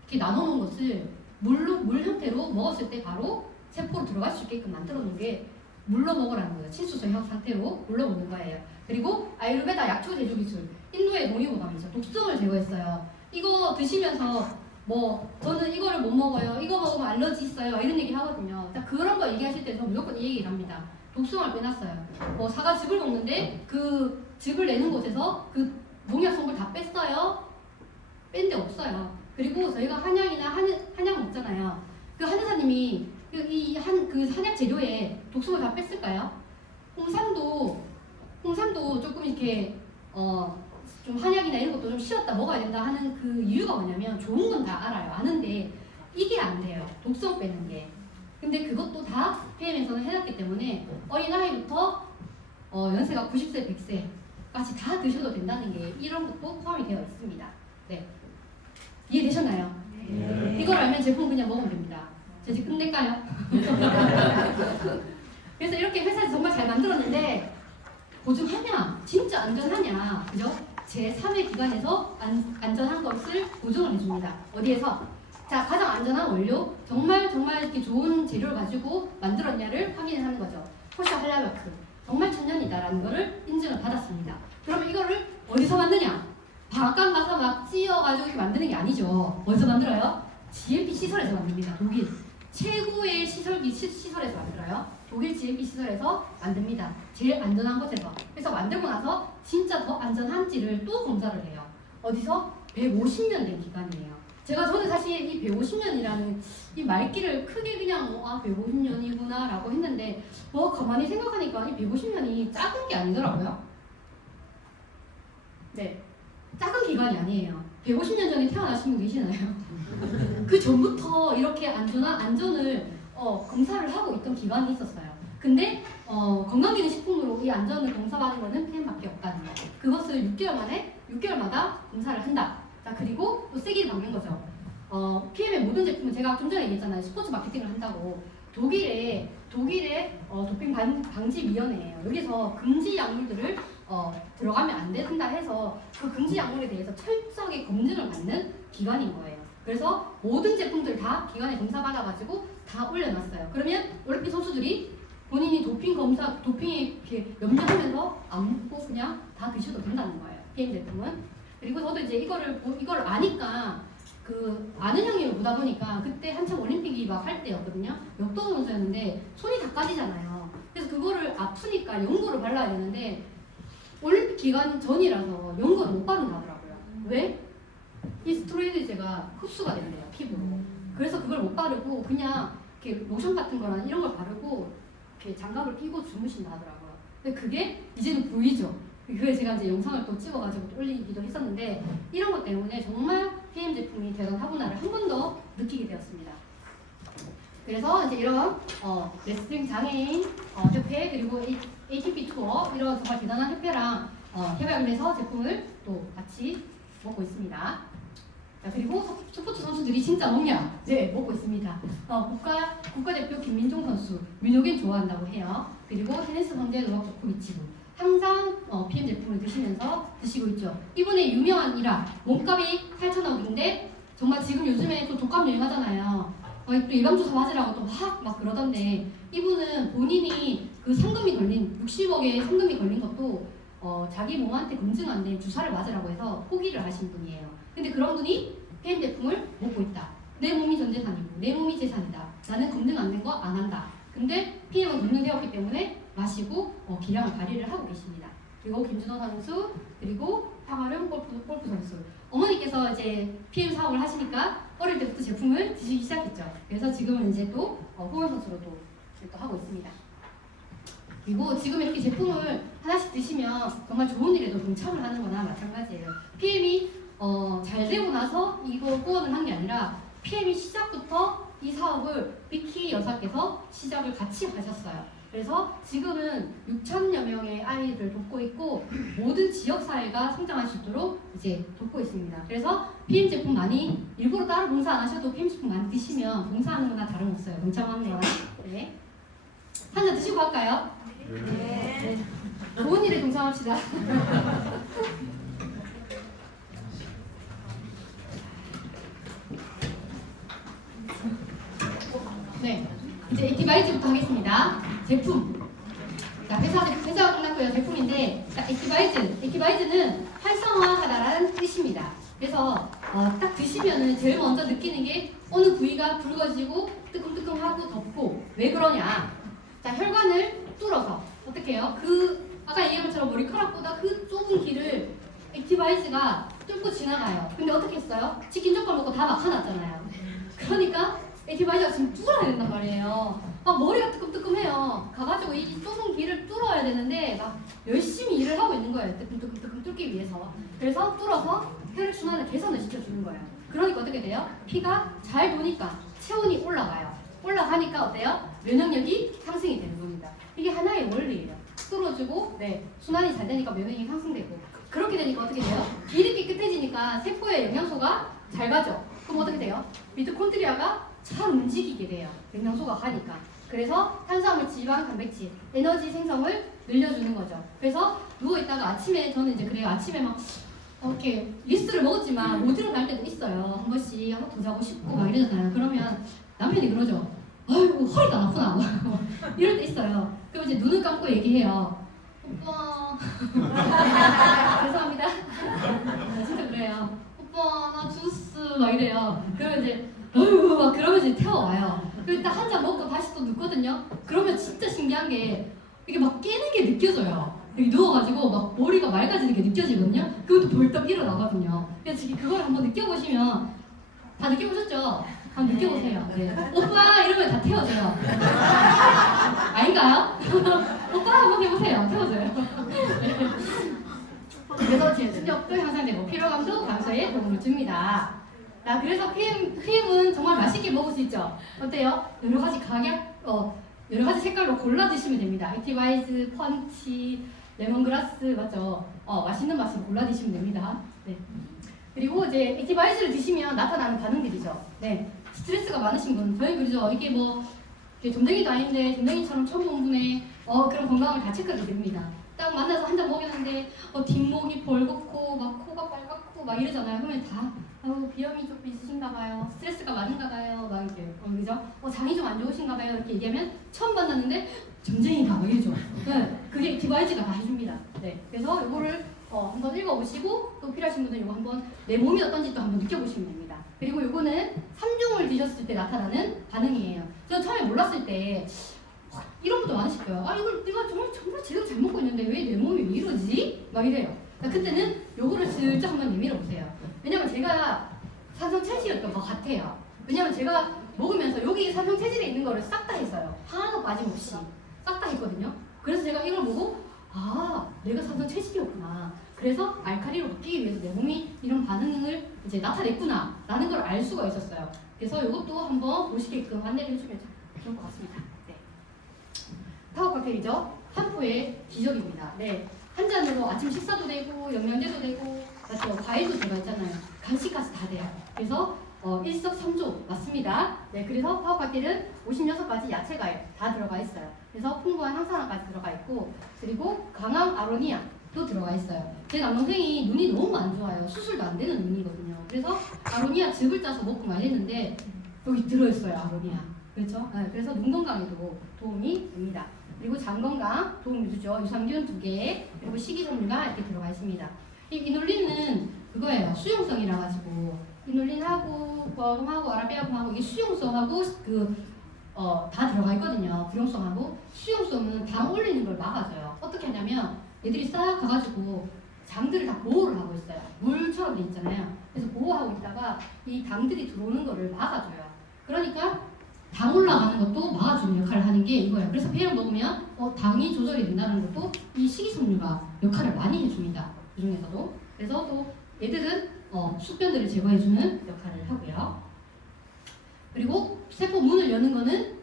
이렇게 나눠놓은 것을 물 형태로 먹었을 때 바로 세포로 들어갈 수 있게끔 만들어 놓은 게 물로 먹으라는 거예요. 친수성 상태로 물로 먹는 거예요. 그리고 아유르베다 약초 제조 기술, 인도의 동의보감이죠. 독성을 제거했어요. 이거 드시면서 저는 이거를 못 먹어요. 이거 먹으면 알러지 있어요. 이런 얘기 하거든요. 그런 거 얘기하실 때 저 무조건 이 얘기를 합니다. 독성을 빼놨어요. 사과즙을 먹는데 그 즙을 내는 곳에서 그 농약 성분 다 뺐어요. 뺀 데 없어요. 그리고 저희가 한약이나 한약 먹잖아요. 그 한의사님이 그 한약 재료에 독성을 다 뺐을까요? 홍삼도 조금 이렇게 좀 한약이나 이런 것도 좀 쉬었다 먹어야 된다 하는 그 이유가 뭐냐면 좋은 건 다 알아요. 아는데 이게 안 돼요. 독성 빼는 게. 근데 그것도 다 PM에서는 해놨기 때문에 어린아이부터 연세가 90세, 100세까지 다 드셔도 된다는 게 이런 것도 포함이 되어 있습니다. 네. 이해되셨나요? 네. 이걸 알면 제품 그냥 먹으면 됩니다. 제 이제 끝낼까요? 그래서 이렇게 회사에서 정말 잘 만들었는데 보증하냐? 진짜 안전하냐? 그죠? 제3의 기관에서 안전한 것을 보증을 해줍니다. 어디에서? 자, 가장 안전한 원료, 정말 이렇게 좋은 재료를 가지고 만들었냐를 확인하는 거죠. 포샤 할라베크, 정말 천연이다라는 거를 인증을 받았습니다. 그러면 이거를 어디서 만드냐? 방앗간 가서 막 찧어가지고 이렇게 만드는 게 아니죠. 어디서 만들어요? GMP 시설에서 만듭니다. 독일 최고의 시설에서 만들어요. 독일 GMP 시설에서 만듭니다. 제일 안전한 곳에서. 그래서 만들고 나서 진짜 더 안전한지를 또 검사를 해요. 어디서? 150년 된 기간이에요. 저는 사실 이 150년이라는 이 말귀를 크게 그냥 150년이구나 라고 했는데 가만히 생각하니까 이 150년이 작은 게 아니더라고요. 네, 작은 기간이 아니에요. 150년 전에 태어나신 분 계시나요? 그 전부터 이렇게 안전을 검사를 하고 있던 기간이 있었어요. 근데 건강기능식품으로 이 안전을 검사받는 거는 PM밖에 없다는 거. 그것을 6개월마다 검사를 한다. 자, 그리고 또 세기를 막는 거죠. PM의 모든 제품은 제가 좀 전에 얘기했잖아요. 스포츠 마케팅을 한다고. 독일의 도핑 방지위원회예요. 여기서 금지 약물들을 들어가면 안 된다 해서 그 금지 약물에 대해서 철저하게 검증을 받는 기관인 거예요. 그래서 모든 제품들 다 기관에 검사받아가지고 다 올려놨어요. 그러면 올림픽 선수들이 본인이 도핑에 이렇게 염려하면서 안 먹고 그냥 다 드셔도 된다는 거예요. PM 제품은. 그리고 저도 이제 이걸 아니까 아는 형님을 보다 보니까 그때 한참 올림픽이 막 할 때였거든요. 역도 선수였는데 손이 다 까지잖아요. 그래서 그거를 아프니까 연고를 발라야 되는데 올림픽 기간 전이라서 연고를 못 바른다 하더라고요. 왜? 이 스테로이드제가 흡수가 된대요, 피부로. 그래서 그걸 못 바르고 그냥 이렇게 로션 같은 거나 이런 걸 바르고 이렇게 장갑을 끼고 주무신다 하더라고요. 근데 그게 이제는 보이죠. 그 후에 제가 이제 영상을 또 찍어가지고 또 올리기도 했었는데 이런 것 때문에 정말 PM 제품이 대단하구나를 한 번 더 느끼게 되었습니다. 그래서 이제 이런 레슬링 장애인 협회 그리고 ATP 투어 이런 정말 대단한 협회랑 협약을 해서 제품을 또 같이 먹고 있습니다. 자, 그리고 스포츠 선수들이 진짜 먹냐? 네, 먹고 있습니다. 국가대표 김민종 선수, 민호겐 좋아한다고 해요. 그리고 테니스 선수 노박 조코비치도 항상 PM 제품을 드시고 있죠. 이분의 유명한 일화, 몸값이 8천억인데 정말 지금 요즘에 또 독감 유행하잖아요. 또 예방주사 맞으라고 또 막 그러던데 이분은 본인이 그 상금이 걸린 60억의 상금이 걸린 것도 자기 몸한테 검증 안 된 주사를 맞으라고 해서 포기를 하신 분이에요. 근데 그런 분이 PM 제품을 먹고 있다. 내 몸이 전 재산이고 내 몸이 재산이다. 나는 검증 안 된 거 안 한다. 근데 PM은 검증되었기 때문에 마시고 기량을 발휘를 하고 계십니다. 그리고 김준호 선수 그리고 황아름 골프 선수 어머니께서 이제 PM 사업을 하시니까 어릴 때부터 제품을 드시기 시작했죠. 그래서 지금은 이제 또 홍원 선수로 또 하고 있습니다. 그리고 지금 이렇게 제품을 하나씩 드시면 정말 좋은 일에도 동참을 하는 거나 마찬가지예요. PM이 잘 되고 나서 이거 후원을 한 게 아니라 PM이 시작부터 이 사업을 비키 여사께서 시작을 같이 하셨어요. 그래서 지금은 6천여 명의 아이를 돕고 있고 모든 지역사회가 성장할 수 있도록 이제 돕고 있습니다. 그래서 PM 제품 많이 일부러 따로 봉사 안 하셔도 PM 제품 많이 드시면 봉사하는 거나 다름없어요. 동참하는 거나. 네. 한 잔 드시고 갈까요? 네. 좋은 일에 동참합시다. 네. 이제 액티바이즈부터 하겠습니다. 제품. 자, 회사가 끝났고요. 제품인데, 자, 액티바이즈는 활성화하다라는 뜻입니다. 그래서 딱 드시면은 제일 먼저 느끼는 게 어느 부위가 붉어지고 뜨끔뜨끔하고 덥고 왜 그러냐? 자, 혈관을 뚫어서 어떻게 해요? 아까 얘기한 것처럼 머리카락보다 그 좁은 길을 액티바이즈가 뚫고 지나가요. 근데 어떻게 했어요? 치킨 족발 먹고 다 막아놨잖아요. 그러니까 액티바이저가 지금 뚫어야 된단 말이에요. 머리가 뜨끔뜨끔해요. 가가지고 이 좁은 길을 뚫어야 되는데 막 열심히 일을 하고 있는 거예요. 뜨끔뜨끔 뚫기 위해서. 그래서 뚫어서 혈액순환을 개선을 시켜주는 거예요. 그러니까 어떻게 돼요? 피가 잘 도니까 체온이 올라가요. 올라가니까 어때요? 면역력이 상승이 되는 겁니다. 이게 하나의 원리예요. 뚫어주고 순환이 잘 되니까 면역력이 상승되고 그렇게 되니까 어떻게 돼요? 길이 깨끗해지니까 세포에 영양소가 잘 가죠. 그럼 어떻게 돼요? 미토콘드리아가 잘 움직이게 돼요. 영양소가 가니까. 그래서 탄수화물, 지방, 단백질, 에너지 생성을 늘려주는 거죠. 그래서 누워있다가 아침에 저는 이제 그래요. 아침에 막 이렇게 리스트를 먹었지만 못 일어날 때도 있어요. 한 번씩 하나 더 자고 싶고 막 이러잖아요. 그러면 남편이 그러죠. 아이고 허리가 아프나 이럴 때 있어요. 그럼 이제 눈을 감고 얘기해요. 오빠 죄송합니다. 진짜 그래요. 오빠 나 주스 막 이래요. 그러면 이제 어휴 막 그러면서 이제 태워와요. 그리고 딱 한 잔 먹고 다시 또 눕거든요. 그러면 진짜 신기한 게 이게 막 깨는 게 느껴져요. 여기 누워가지고 막 머리가 맑아지는 게 느껴지거든요. 그것도 벌떡 일어나거든요. 그래서 그걸 한번 느껴보시면 다 느껴보셨죠? 한번 느껴보세요. 네. 오빠 이러면 다 태워줘요. 아닌가요? 오빠 한번 해보세요. 태워줘요. 그래서 집중력도 향상되고 피로감도 감소에 도움을 줍니다. 자, 그래서 PM은 정말 맛있게 먹을 수 있죠. 어때요? 여러 가지 색깔로 골라 드시면 됩니다. 액티바이즈, 펀치, 레몬그라스 맞죠? 맛있는 맛으로 골라 드시면 됩니다. 네. 그리고 이제 액티바이즈를 드시면 나타나는 반응들이죠. 네. 스트레스가 많으신 분, 저희 그러죠. 이게 뭐 점쟁이도 아닌데 점쟁이처럼 처음 본 분의 그런 건강을 다 체크하게 됩니다. 딱 만나서 한 잔 먹였는데 뒷목이 벌겋고 막 코가 빨갛고 막 이러잖아요. 그러면 다 비염이 좀 있으신가 봐요. 스트레스가 많은가 봐요. 막 이렇게 그죠? 장이 좀 안 좋으신가 봐요. 이렇게 얘기하면 처음 만났는데 점쟁이가 막 이러죠. 네, 그게 액티바이즈가 다 해줍니다. 네, 그래서 이거를 한번 읽어보시고 또 필요하신 분들은 이거 한번 내 몸이 어떤지 또 한번 느껴보시면 됩니다. 그리고 이거는 3종을 드셨을 때 나타나는 반응이에요. 저 처음에 몰랐을 때 이런 분도 많으실 거예요. 이걸 내가 정말 제대로 잘 먹고 있는데 왜 내 몸이 왜 이러지? 막 이래요. 그때는 요거를 슬쩍 한번 내밀어 보세요. 왜냐면 제가 산성 체질이었던 것 같아요. 왜냐면 제가 먹으면서 여기 산성 체질에 있는 거를 싹 다 했어요. 하나도 빠짐없이 싹 다 했거든요. 그래서 제가 이걸 보고 내가 산성 체질이었구나. 그래서 알칼리로 바뀌기 위해서 내 몸이 이런 반응을 이제 나타냈구나라는 걸 알 수가 있었어요. 그래서 이것도 한번 보시게끔 안내를 해주면 좋을 것 같습니다. 네. 파워 칵테일이죠. 한 포의 기적입니다. 네. 한 잔으로 아침 식사도 되고 영양제도 되고 맞죠? 과일도 들어가 있잖아요. 간식까지 다 돼요. 그래서 일석삼조 맞습니다. 네, 그래서 파워 칵테일은 56가지 야채 과일 다 들어가 있어요. 그래서 풍부한 항산화까지 들어가 있고 그리고 강한 아로니아도 들어가 있어요. 제 남동생이 눈이 너무 안 좋아요. 수술도 안 되는 눈이거든요. 그래서 아로니아 즙을 짜서 먹고 많이 했는데 여기 들어있어요, 아로니아. 그렇죠? 네, 그래서 눈 건강에도 도움이 됩니다. 그리고 장 건강 도움이 주죠. 유산균 2개 그리고 식이섬유가 이렇게 들어가 있습니다. 이 이눌린은 그거예요. 수용성이라 가지고 이눌린하고 거하고 아라비아하고 이게 수용성하고 다 들어가 있거든요. 불용성하고 수용성은 당 올리는 걸 막아줘요. 어떻게 하냐면 얘들이 싹 가가지고 장들을 다 보호를 하고 있어요. 물처럼 돼 있잖아요. 그래서 보호하고 있다가 이 당들이 들어오는 거를 막아줘요. 그러니까 당 올라가는 것도 막아주는 역할을 하는 게 이거예요. 그래서 배를 먹으면 당이 조절이 된다는 것도 이 식이섬유가 역할을 많이 해줍니다. 그 중에서도. 그래서 또 얘들은 숙변들을 제거해주는 역할을 하고요. 그리고 세포 문을 여는 거는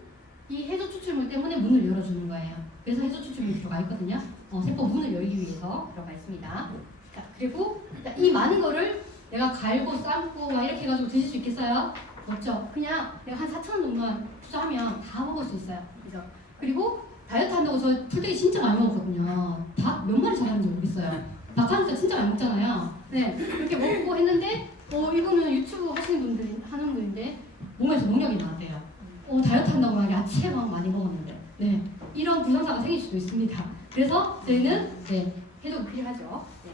이 해조 추출물 때문에 문을 열어주는 거예요. 그래서 해조 추출물이 들어가 있거든요. 세포 문을 열기 위해서 들어가 있습니다. 자, 그리고 이 많은 거를 내가 갈고 삶고 막 이렇게 해가지고 드실 수 있겠어요? 없죠. 그냥 내가 한 4,000원 정도만 투자하면 다 먹을 수 있어요. 그죠? 그리고 다이어트 한다고 저 풀떼기 진짜 많이 먹었거든요. 닭 몇 마리 잘하는지 모르겠어요. 닭가슴살 진짜 많이 먹잖아요. 네, 이렇게 먹고 했는데 이거는 유튜브 하시는 분들이 하는 분인데 몸에서 농약이 나왔대요. 다이어트 한다고 막 야채 막 많이 먹었는데 네, 이런 부상사가 생길 수도 있습니다. 그래서 저희는 해독이 필요하죠. 네.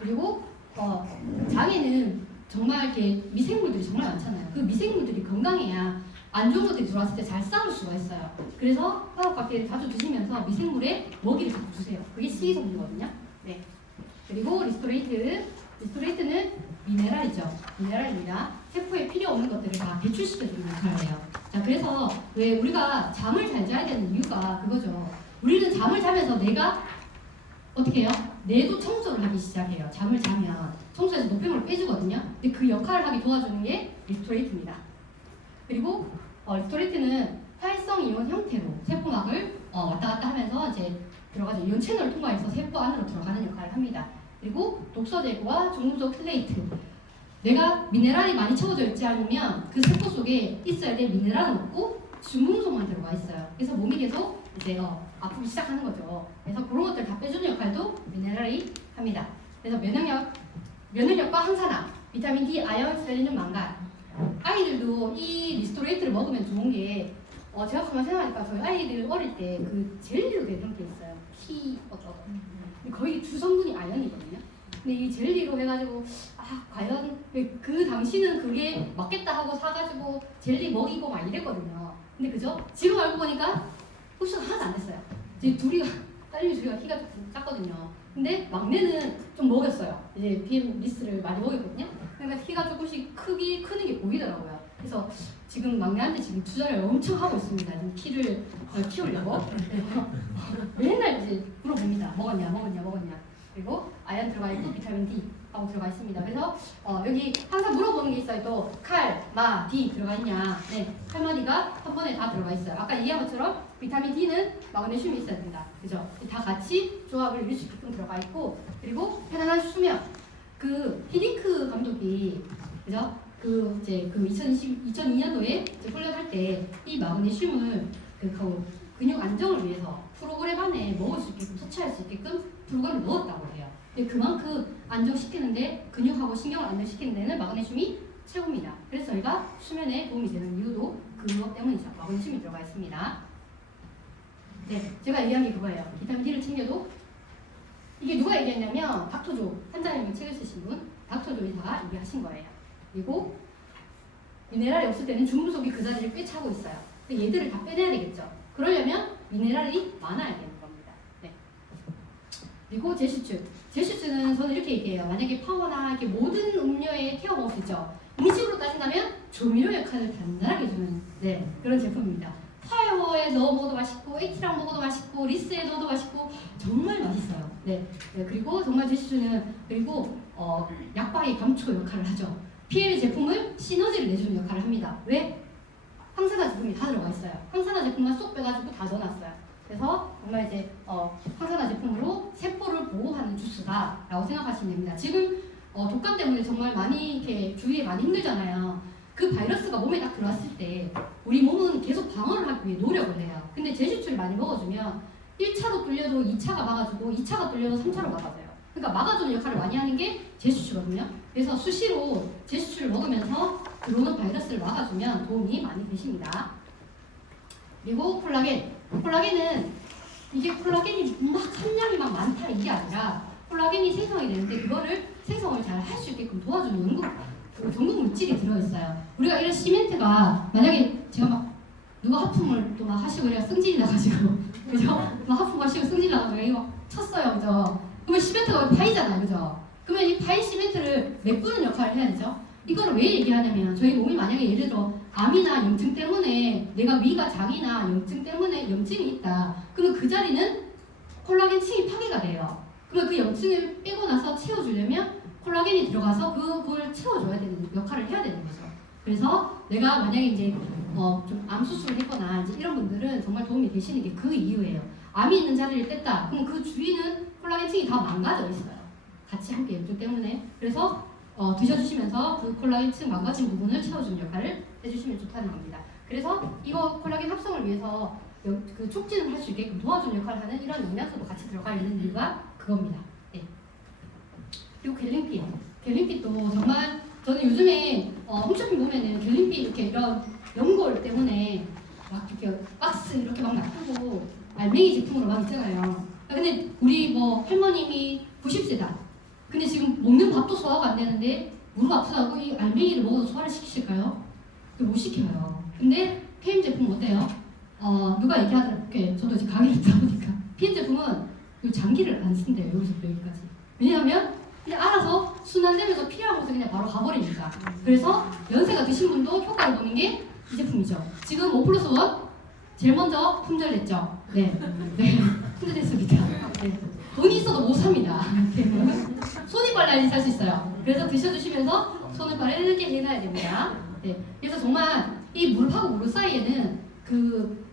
그리고 장에는 정말 이렇게 미생물들이 정말 많잖아요. 그 미생물들이 건강해야 안 좋은 것들이 들어왔을 때 잘 싸울 수가 있어요. 그래서 파워 칵테일을 자주 드시면서 미생물에 먹이를 자꾸 주세요. 그게 식이섬유거든요. 네. 그리고 리스토레이트는 미네랄이죠. 미네랄입니다. 세포에 필요 없는 것들을 다 배출시켜주는 역할을 해요. 자, 그래서 왜 우리가 잠을 잘 자야 되는 이유가 그거죠. 우리는 잠을 자면서 내가 어떻게 해요? 뇌도 청소를 하기 시작해요. 잠을 자면 청소해서 노폐물을 빼주거든요. 근데 그 역할을 하기 도와주는 게 리스토레이트입니다. 그리고 리스토레이트는 활성 이온 형태로 세포막을 왔다 갔다 하면서 이제 들어가죠. 이온 채널을 통과해서 세포 안으로 들어가는 역할을 합니다. 그리고 독소 제거와 중금속 킬레이트. 내가 미네랄이 많이 채워져 있지 않으면 그 세포 속에 있어야 될 미네랄은 없고 중금속만 들어가 있어요. 그래서 몸이 계속 이제 아프기 시작하는 거죠. 그래서 그런 것들 다 빼주는 역할도 미네랄이 합니다. 그래서 면역력과 항산화, 비타민 D, 아연, 셀레늄, 망간. 아이들도 이 리스토레이트를 먹으면 좋은 게 제가 가만 생각하니까 저희 아이들 어릴 때 그 젤리로 된 게 있어요. 거의 주성분이 아연이거든요. 근데 이 젤리로 해가지고 과연 그 당시는 그게 맞겠다 하고 사가지고 젤리 먹이고 막 이랬거든요. 근데 그죠? 지금 알고 보니까 흡수가 하나도 안 됐어요. 이제 딸내미 둘이가 키가 좀 작거든요. 근데 막내는 좀 먹였어요. 이제 BM리스를 많이 먹였거든요. 그러니까 키가 조금씩 크는 게 보이더라고요. 그래서 지금 막내한테 지금 투자를 엄청 하고 있습니다. 지금 키를 키우려고. 맨날 이제 물어봅니다. 먹었냐. 그리고 아연 들어가 있고 비타민 D 하고 들어가 있습니다. 그래서 여기 항상 물어보는 게 있어요. 또 칼, 마, D 들어가 있냐. 네, 칼마디가 한 번에 다 들어가 있어요. 아까 얘기한 것처럼 비타민 D는 마그네슘이 있어야 된다. 그죠? 다 같이 조합을 이룰 수 있게끔 들어가 있고 그리고 편안한 수면. 그 히딩크 감독이 그죠? 2002년도에 훈련할 때 이 마그네슘을 근육 안정을 위해서 프로그램 안에 먹을 수 있게끔 섭취할 수 있게끔 프로그램을 넣었다고 해요. 근데 그만큼 안정시키는데 근육하고 신경을 안정시키는 데는 마그네슘이 최고입니다. 그래서 저희가 수면에 도움이 되는 이유도 그것 때문이죠. 마그네슘이 들어가 있습니다. 네, 제가 얘기한 게 그거예요. 비타민 D를 챙겨도 이게 누가 얘기했냐면 닥터조 한자님이 책을 쓰신 분 닥터조 의사가 얘기하신 거예요. 그리고 미네랄이 없을 때는 중금속이 그 자리를 꿰차고 있어요. 근데 얘들을 다 빼내야 되겠죠. 그러려면 미네랄이 많아야 되는 겁니다. 네. 그리고 제슈츠는 저는 이렇게 얘기해요. 만약에 파워나 이렇게 모든 음료에 태워 먹을 수 있죠. 음식으로 따진다면 조미료 역할을 단단하게 해주는 그런 제품입니다. 파워에 넣어 먹어도 맛있고 에티랑 먹어도 맛있고 리스에 넣어도 맛있고 정말 맛있어요. 네, 그리고 정말 제시주는 그리고 약발의 감초 역할을 하죠. PL 제품을 시너지를 내주는 역할을 합니다. 왜? 항산화 제품이 다 들어가 있어요. 항산화 제품만 쏙 빼가지고 다 넣어놨어요. 그래서 정말 이제 항산화 제품으로 세포를 보호하는 주스다라고 생각하시면 됩니다. 지금 독감 때문에 정말 많이 이렇게 주위에 많이 힘들잖아요. 그 바이러스가 몸에 딱 들어왔을 때 우리 몸은 계속 방어를 하기 위해 노력을 해요. 근데 제시추를 많이 먹어주면 1차로 뚫려도 2차가 막아주고 2차가 뚫려도 3차로 막아줘요. 그러니까 막아주는 역할을 많이 하는 게 제시추거든요. 그래서 수시로 제시추를 먹으면서 들어오는 바이러스를 막아주면 도움이 많이 되십니다. 그리고 콜라겐. 콜라겐은 이게 콜라겐이 막 함량이 막 많다 이게 아니라 콜라겐이 생성이 되는데 그거를 생성을 잘 할 수 있게끔 도와주는 전구 물질이 들어있어요. 우리가 이런 시멘트가 만약에 제가 막 누가 하품을 또 막 하시고 이래가 승진이 나가지고 그죠? 막 하품하시고 승진이 나가지고 이거 쳤어요, 그죠? 그러면 시멘트가 파이잖아요, 그죠? 그러면 이 파이 시멘트를 메꾸는 역할을 해야 되죠? 이거를 왜 얘기하냐면 저희 몸이 만약에 예를 들어 암이나 염증 때문에 내가 위가 장이나 염증 때문에 염증이 있다. 그러면 그 자리는 콜라겐 층이 파괴가 돼요. 그러면 그 염증을 빼고 나서 채워주려면 콜라겐이 들어가서 그걸 채워줘야 되는 역할을 해야 되는 거죠. 그래서 내가 만약에 이제 좀 암 수술을 했거나 이제 이런 분들은 정말 도움이 되시는 게 그 이유예요. 암이 있는 자리를 뗐다. 그럼 그 주위는 콜라겐층이 다 망가져 있어요. 같이 함께 염증 때문에. 그래서 드셔주시면서 그 콜라겐층 망가진 부분을 채워주는 역할을 해주시면 좋다는 겁니다. 그래서 이거 콜라겐 합성을 위해서 그 촉진을 할 수 있게끔 도와주는 역할을 하는 이런 영양소도 같이 들어가 있는 이유가 그겁니다. 네. 그리고 갤린핏. 갤린핏도 정말 저는 요즘에 홈쇼핑 보면은 갤린핏 이렇게 이런 연골 때문에 막 이렇게 박스 이렇게 막 놔두고 알맹이 제품으로 막 있잖아요. 근데 우리 뭐 할머님이 90세다. 근데 지금 먹는 밥도 소화가 안 되는데 무릎 아프다고 이 알맹이를 먹어서 소화를 시키실까요? 못 시켜요. 근데 PM 제품 어때요? 누가 얘기하더라고요. 저도 이제 강의를 듣다 보니까 PM 제품은 이 장기를 안 쓴대요. 여기서부터 여기까지. 왜냐하면 그냥 알아서 순환되면서 필요한 곳에 그냥 바로 가버리니까. 그래서 연세가 드신 분도 효과를 보는 게 이 제품이죠. 지금 5+1 제일 먼저 품절됐죠. 네, 네, 품절됐습니다. 네. 돈이 있어도 못 삽니다. 손이 빨라야지 살 수 있어요. 그래서 드셔주시면서 손을 빠르게 해놔야 됩니다. 네. 그래서 정말 이 물하고 물 사이에는 그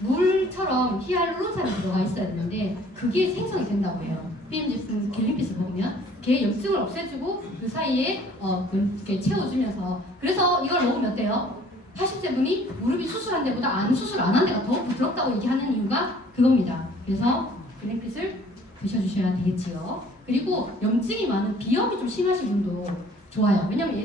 물처럼 히알루론산이 들어가 있어야 되는데 그게 생성이 된다고 해요. PM 제품 갤린핏을 먹으면 걔 염증을 없애주고 그 사이에 이렇게 채워주면서 그래서 이걸 먹으면 어때요? 80세 분이 무릎이 수술한 데보다 안 수술 안 한 데가 더 부드럽다고 얘기하는 이유가 그겁니다. 그래서 갤린핏을 드셔주셔야 되겠지요. 그리고 염증이 많은 비염이 좀 심하신 분도 좋아요. 왜냐면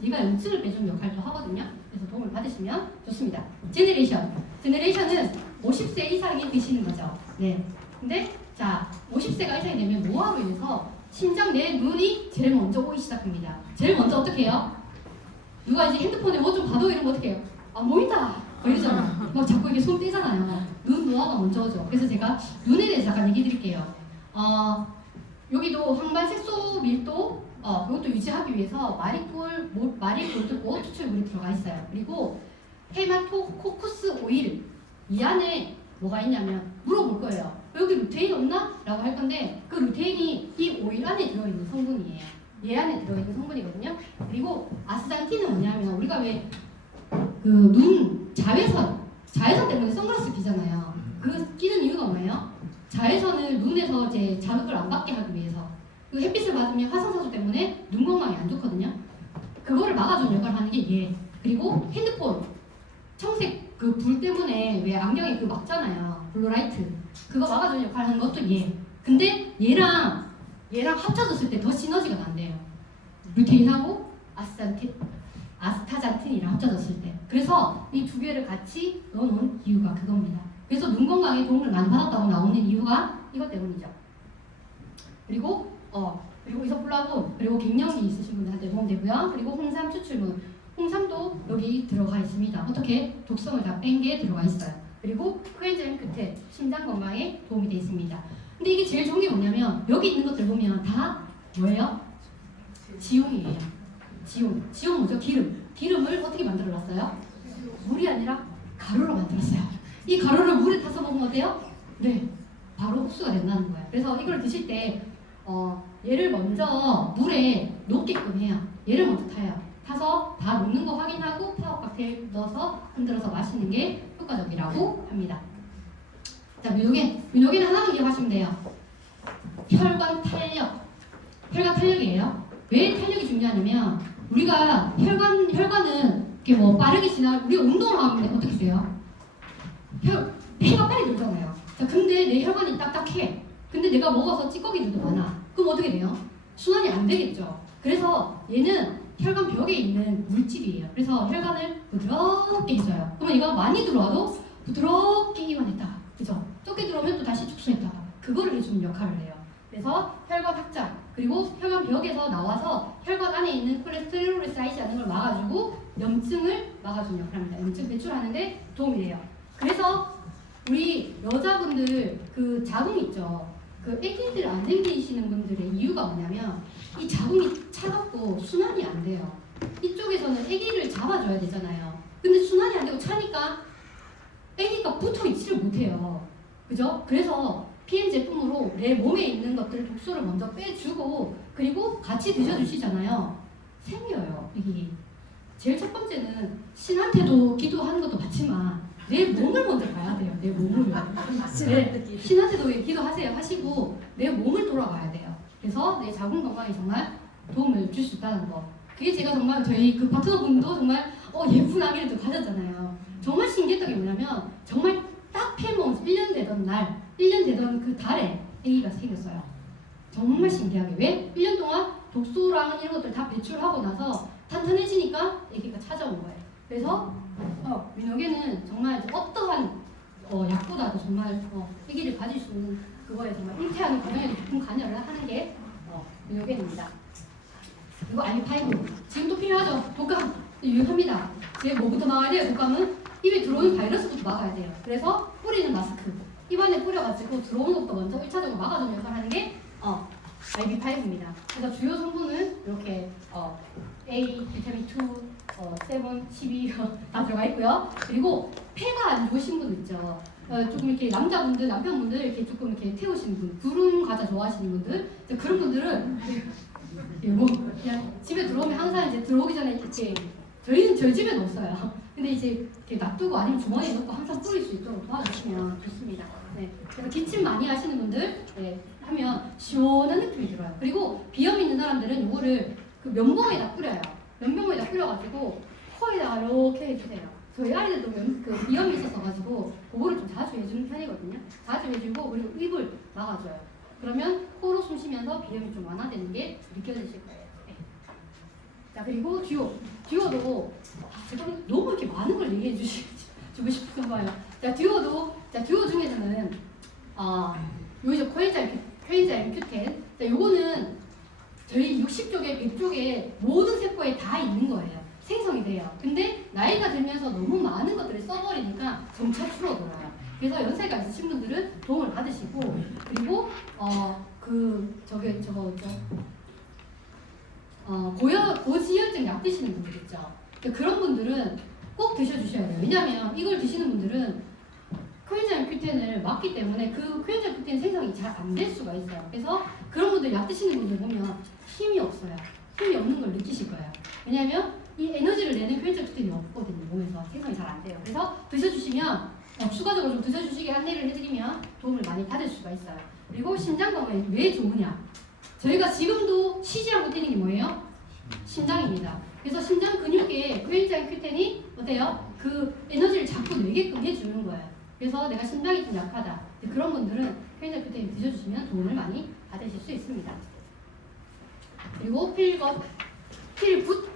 얘가 염증을 빼주는 역할도 하거든요. 그래서 도움을 받으시면 좋습니다. 제네레이션은 50세 이상이 드시는 거죠. 네. 근데 자 50세가 이상이 되면 노화로 인해서 심장 내 눈이 제일 먼저 오기 시작합니다. 제일 먼저 어떻게 해요? 누가 이제 핸드폰에 뭐 좀 봐도 이러면 어떻게 해요? 안 보인다. 뭐 이러잖아. 막 자꾸 이게 손 떼잖아요. 눈 노화가 먼저 오죠. 그래서 제가 눈에 대해서 잠깐 얘기 드릴게요. 여기도 항반 색소 밀도 이것도 유지하기 위해서 마리골드 추출물이 들어가 있어요. 그리고 헤마토코쿠스 오일 이 안에 뭐가 있냐면 물어볼 거예요. 여기 루테인 없나? 라고 할 건데 그 루테인이 이 오일 안에 들어있는 성분이에요. 얘 안에 들어있는 성분이거든요. 그리고 아스탄틴은 뭐냐면 우리가 왜 그 눈 자외선 때문에 선글라스 끼잖아요. 그 끼는 이유가 뭐예요? 자외선을 눈에서 이제 자극을 안 받게 하기 위해서. 그 햇빛을 받으면 화산사수 때문에 눈 건강이 안 좋거든요. 그거를 막아주는 역할을 하는 게 얘. 그리고 핸드폰 청색 그 불 때문에 왜 안경에 그 막잖아요. 블루라이트. 그거 막아주는 역할을 하는 것도 얘. 근데 얘랑 합쳐졌을 때 더 시너지가 난대요. 루테인하고 아스타잔틴이랑 합쳐졌을 때. 그래서 이 두 개를 같이 넣어놓은 이유가 그겁니다. 그래서 눈 건강에 도움을 많이 받았다고 나오는 이유가 이것 때문이죠. 그리고 이소플라본 그리고 갱년기 있으신 분들한테 도움되고요. 그리고 홍삼 추출물. 홍삼도 여기 들어가 있습니다. 어떻게? 독성을 다 뺀 게 들어가 있어요. 그리고 코엔자임 끝에 심장 건강에 도움이 되어 있습니다. 근데 이게 제일 좋은 게 뭐냐면 여기 있는 것들 보면 다 뭐예요? 지용이에요. 지용 뭐죠? 기름을 어떻게 만들어 놨어요? 물이 아니라 가루로 만들었어요. 이 가루를 물에 타서 먹으면 어때요? 네. 바로 흡수가 된다는 거예요. 그래서 이걸 드실 때 얘를 먼저 물에 녹게끔 해요. 얘를 먼저 타요. 타서 다 녹는 거 확인하고 파워 칵테일 넣어서 흔들어서 마시는 게 효과적이라고 합니다. 자, 뮤노겐 하나만 기억하시면 돼요. 혈관 탄력. 혈관 탄력이에요. 왜 탄력이 중요하냐면 우리가 혈관은 이렇게 뭐 빠르게 우리 운동을 하면 어떻게 돼요? 폐가 빨리 돌잖아요. 자, 근데 내 혈관이 딱딱해. 근데 내가 먹어서 찌꺼기들도 많아. 그럼 어떻게 돼요? 순환이 안 되겠죠. 그래서 얘는 혈관 벽에 있는 물질이에요. 그래서 혈관을 부드럽게 해줘요. 그러면 얘가 많이 들어와도 부드럽게 이완했다가, 그죠? 적게 들어오면 또 다시 축소했다가 그거를 해주는 역할을 해요. 그래서 혈관 확장, 그리고 혈관 벽에서 나와서 혈관 안에 있는 콜레스테롤이 쌓이지 않는 걸 막아주고 염증을 막아주는 역할을 합니다. 염증 배출하는데 도움이 돼요. 그래서 우리 여자분들 그 자궁 있죠. 그 아기들 안 생기시는 분들의 이유가 뭐냐면 이 자궁이 차갑고 순환이 안 돼요. 이쪽에서는 아기를 잡아줘야 되잖아요. 근데 순환이 안 되고 차니까 아기가 붙어 있지를 못해요. 그죠? 그래서 PM 제품으로 내 몸에 있는 것들 독소를 먼저 빼주고 그리고 같이 드셔주시잖아요. 생겨요, 이게. 제일 첫 번째는 신한테도 기도하는 것도 맞지만 내 몸을 먼저 봐야 돼요. 내 몸을. 네, 신한테도 기도하세요 하시고 내 몸을 돌아가야 돼요. 그래서 내 자궁 건강에 정말 도움을 줄 수 있다는 거. 그게 제가 정말 저희 그 파트너분도 정말 예쁜 아기를 또 가졌잖아요. 정말 신기했던 게 뭐냐면 정말 딱 피해먹은 1년 되던 날, 1년 되던 그 달에 아기가 생겼어요. 정말 신기하게. 왜? 1년 동안 독소랑 이런 것들 다 배출하고 나서 탄탄해지니까 아기가 찾아온 거예요. 그래서 뮤노겐은 정말 어떠한 약보다도 정말 아기를 가질 수 있는 그거에 정말 잉태하는 과정에도 깊은 관여를 하는 게 뮤노겐입니다. 그리고 알파이브 지금 또 필요하죠. 독감 유효합니다. 제 뭐부터 막아야 돼요? 독감은 입에 들어오는 바이러스부터 막아야 돼요. 그래서 뿌리는 마스크 입안에 뿌려가지고 들어오는 것도 먼저 1차적으로 막아주는 역할을 하는 게 IB5입니다. 그래서 주요 성분은 이렇게 A, 비타민 2, 7, 12 다 들어가 있고요. 그리고 폐가 안 좋으신 분 있죠. 조금 이렇게 남편분들 이렇게 조금 이렇게 태우시는 분, 구름 과자 좋아하시는 분들, 그런 분들은 뭐 그냥 집에 들어오면 항상 이제 들어오기 전에 이렇게 저희 집에는 없어요. 근데 이제 이렇게 놔두고 아니면 주머니에 넣고 항상 뿌릴 수 있도록 도와주시면 좋습니다. 네. 그래서 기침 많이 하시는 분들 하면 시원한 느낌이 들어요. 그리고 비염 있는 사람들은 이거를 그 면봉에다 뿌려요. 면봉에다 뿌려가지고 코에다가 이렇게 해주세요. 저희 아이들도 그 비염이 있었어가지고 그거를 좀 자주 해주는 편이거든요. 자주 해주고 그리고 입을 막아줘요. 그러면 코로 숨 쉬면서 비염이 좀 완화되는 게 느껴지실 거예요. 네. 자, 그리고 듀오도 제가 너무 이렇게 많은 걸 얘기해 주고 싶은 거예요. 자, 듀오 중에서는 요즘 코엔자임 큐텐. 자, 요거는 저희 60쪽에 100쪽에 모든 세포에 다 있는 거예요. 생성이 돼요. 근데 나이가 들면서 너무 많은 것들을 써버리니까 점차 줄어들어요. 그래서 연세가 있으신 분들은 도움을 받으시고, 그리고 고지혈증 약 드시는 분들 있죠. 그런 분들은 꼭 드셔주셔야 돼요. 왜냐하면 이걸 드시는 분들은 코엔자임 큐텐을 막기 때문에 그 코엔자임 큐텐 생성이 잘 안 될 수가 있어요. 그래서 그런 분들 약 드시는 분들 보면 힘이 없어요. 힘이 없는 걸 느끼실 거예요. 왜냐하면 이 에너지를 내는 코엔자임 큐텐이 없거든요. 몸에서 생성이 잘 안 돼요. 그래서 드셔주시면 추가적으로 좀 드셔주시게 안내를 해드리면 도움을 많이 받을 수가 있어요. 그리고 심장 건강에 왜 좋으냐? 저희가 지금도 쉬지 않고 뛰는 게 뭐예요? 심장입니다. 그래서 심장 근육에 코엔자임 큐텐이 어때요? 그 에너지를 자꾸 내게끔 해주는 거예요. 그래서 내가 심장이 좀 약하다. 그런 분들은 코엔자임 큐텐 드셔주시면 도움을 많이 받으실 수 있습니다. 그리고 필굿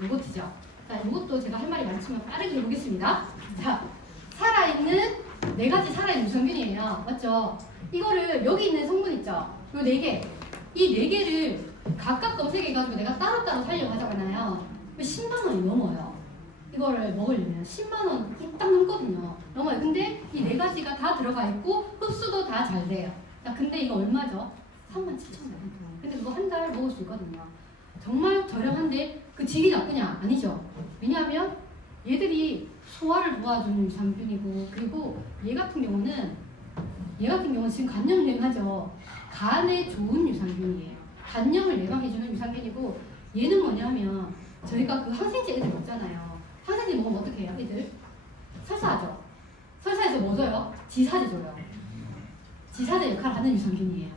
요거트죠. 자, 이것도 제가 할 말이 많지만 빠르게 해보겠습니다. 자, 살아있는 4가지 살아있는 유산균이에요. 맞죠? 이거를 여기 있는 성분 있죠? 요 4개. 이 4개를 각각 검색해가지고 내가 따로따로 살려고 하잖아요. 10만 원이 넘어요. 이거를 먹으려면 10만 원 딱 넘거든요. 넘어요. 근데 이 4가지가 다 들어가 있고 흡수도 다 잘 돼요. 자, 근데 이거 얼마죠? 37,000원. 근데 그거 한 달 먹을 수 있거든요. 정말 저렴한데 그 질이 나쁘냐? 아니죠. 왜냐하면 얘들이 소화를 도와주는 유산균이고, 그리고 얘 같은 경우는 얘 같은 경우는 지금 간염 유행하죠. 간에 좋은 유산균이에요. 간염을 예방해주는 유산균이고 얘는 뭐냐면 저희가 그 항생제 애들 먹잖아요. 항생제 먹으면 어떻게 해요? 애들 설사하죠. 설사해서 뭐 줘요? 지사제 줘요. 지사제 역할을 하는 유산균이에요.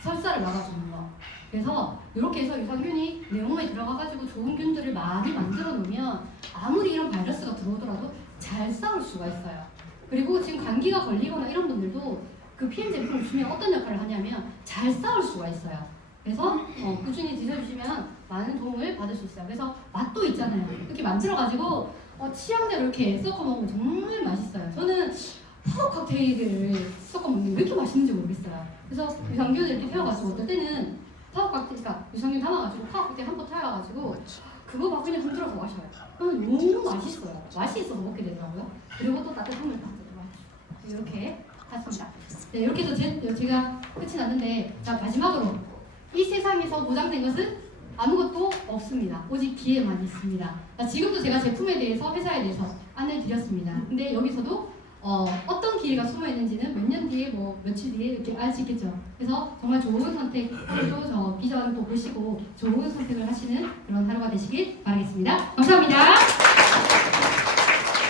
설사를 막아주는 거. 그래서 이렇게 해서 유산균이 내 몸에 들어가가지고 좋은 균들을 많이 만들어 놓으면 아무리 이런 바이러스가 들어오더라도 잘 싸울 수가 있어요. 그리고 지금 감기가 걸리거나 이런 분들도 그 PM 제품을 주면 어떤 역할을 하냐면 잘 싸울 수가 있어요. 그래서 꾸준히 드셔주시면 많은 도움을 받을 수 있어요. 그래서 맛도 있잖아요. 이렇게 만들어가지고 취향대로 이렇게 섞어 먹으면 정말 맛있어요. 저는 파워 칵테일을 섞어 먹는 게 왜 이렇게 맛있는지 모르겠어요. 그래서 유산균을 이렇게 태워가지고 어떨 때는 파워 칵테일, 그러니까 유산균 담아가지고 파워 칵테일 한 번 태워가지고 그거 막 그냥 흔들어서 마셔요. 그러면 너무 맛있어요. 맛이 있어서 먹게 되더라고요. 그리고 또 따뜻한 물 딱 이렇게 했습니다. 네, 이렇게 해서 제가 끝이 났는데, 자 마지막으로 이 세상에서 보장된 것은 아무것도 없습니다. 오직 기회만 있습니다. 자, 지금도 제가 제품에 대해서, 회사에 대해서 안내를 드렸습니다. 근데 여기서도 어떤 기회가 숨어 있는지는 몇 년 뒤에, 뭐 며칠 뒤에 이렇게 알 수 있겠죠. 그래서 정말 좋은 선택, 오늘도 저 비전 또 보시고 좋은 선택을 하시는 그런 하루가 되시길 바라겠습니다. 감사합니다.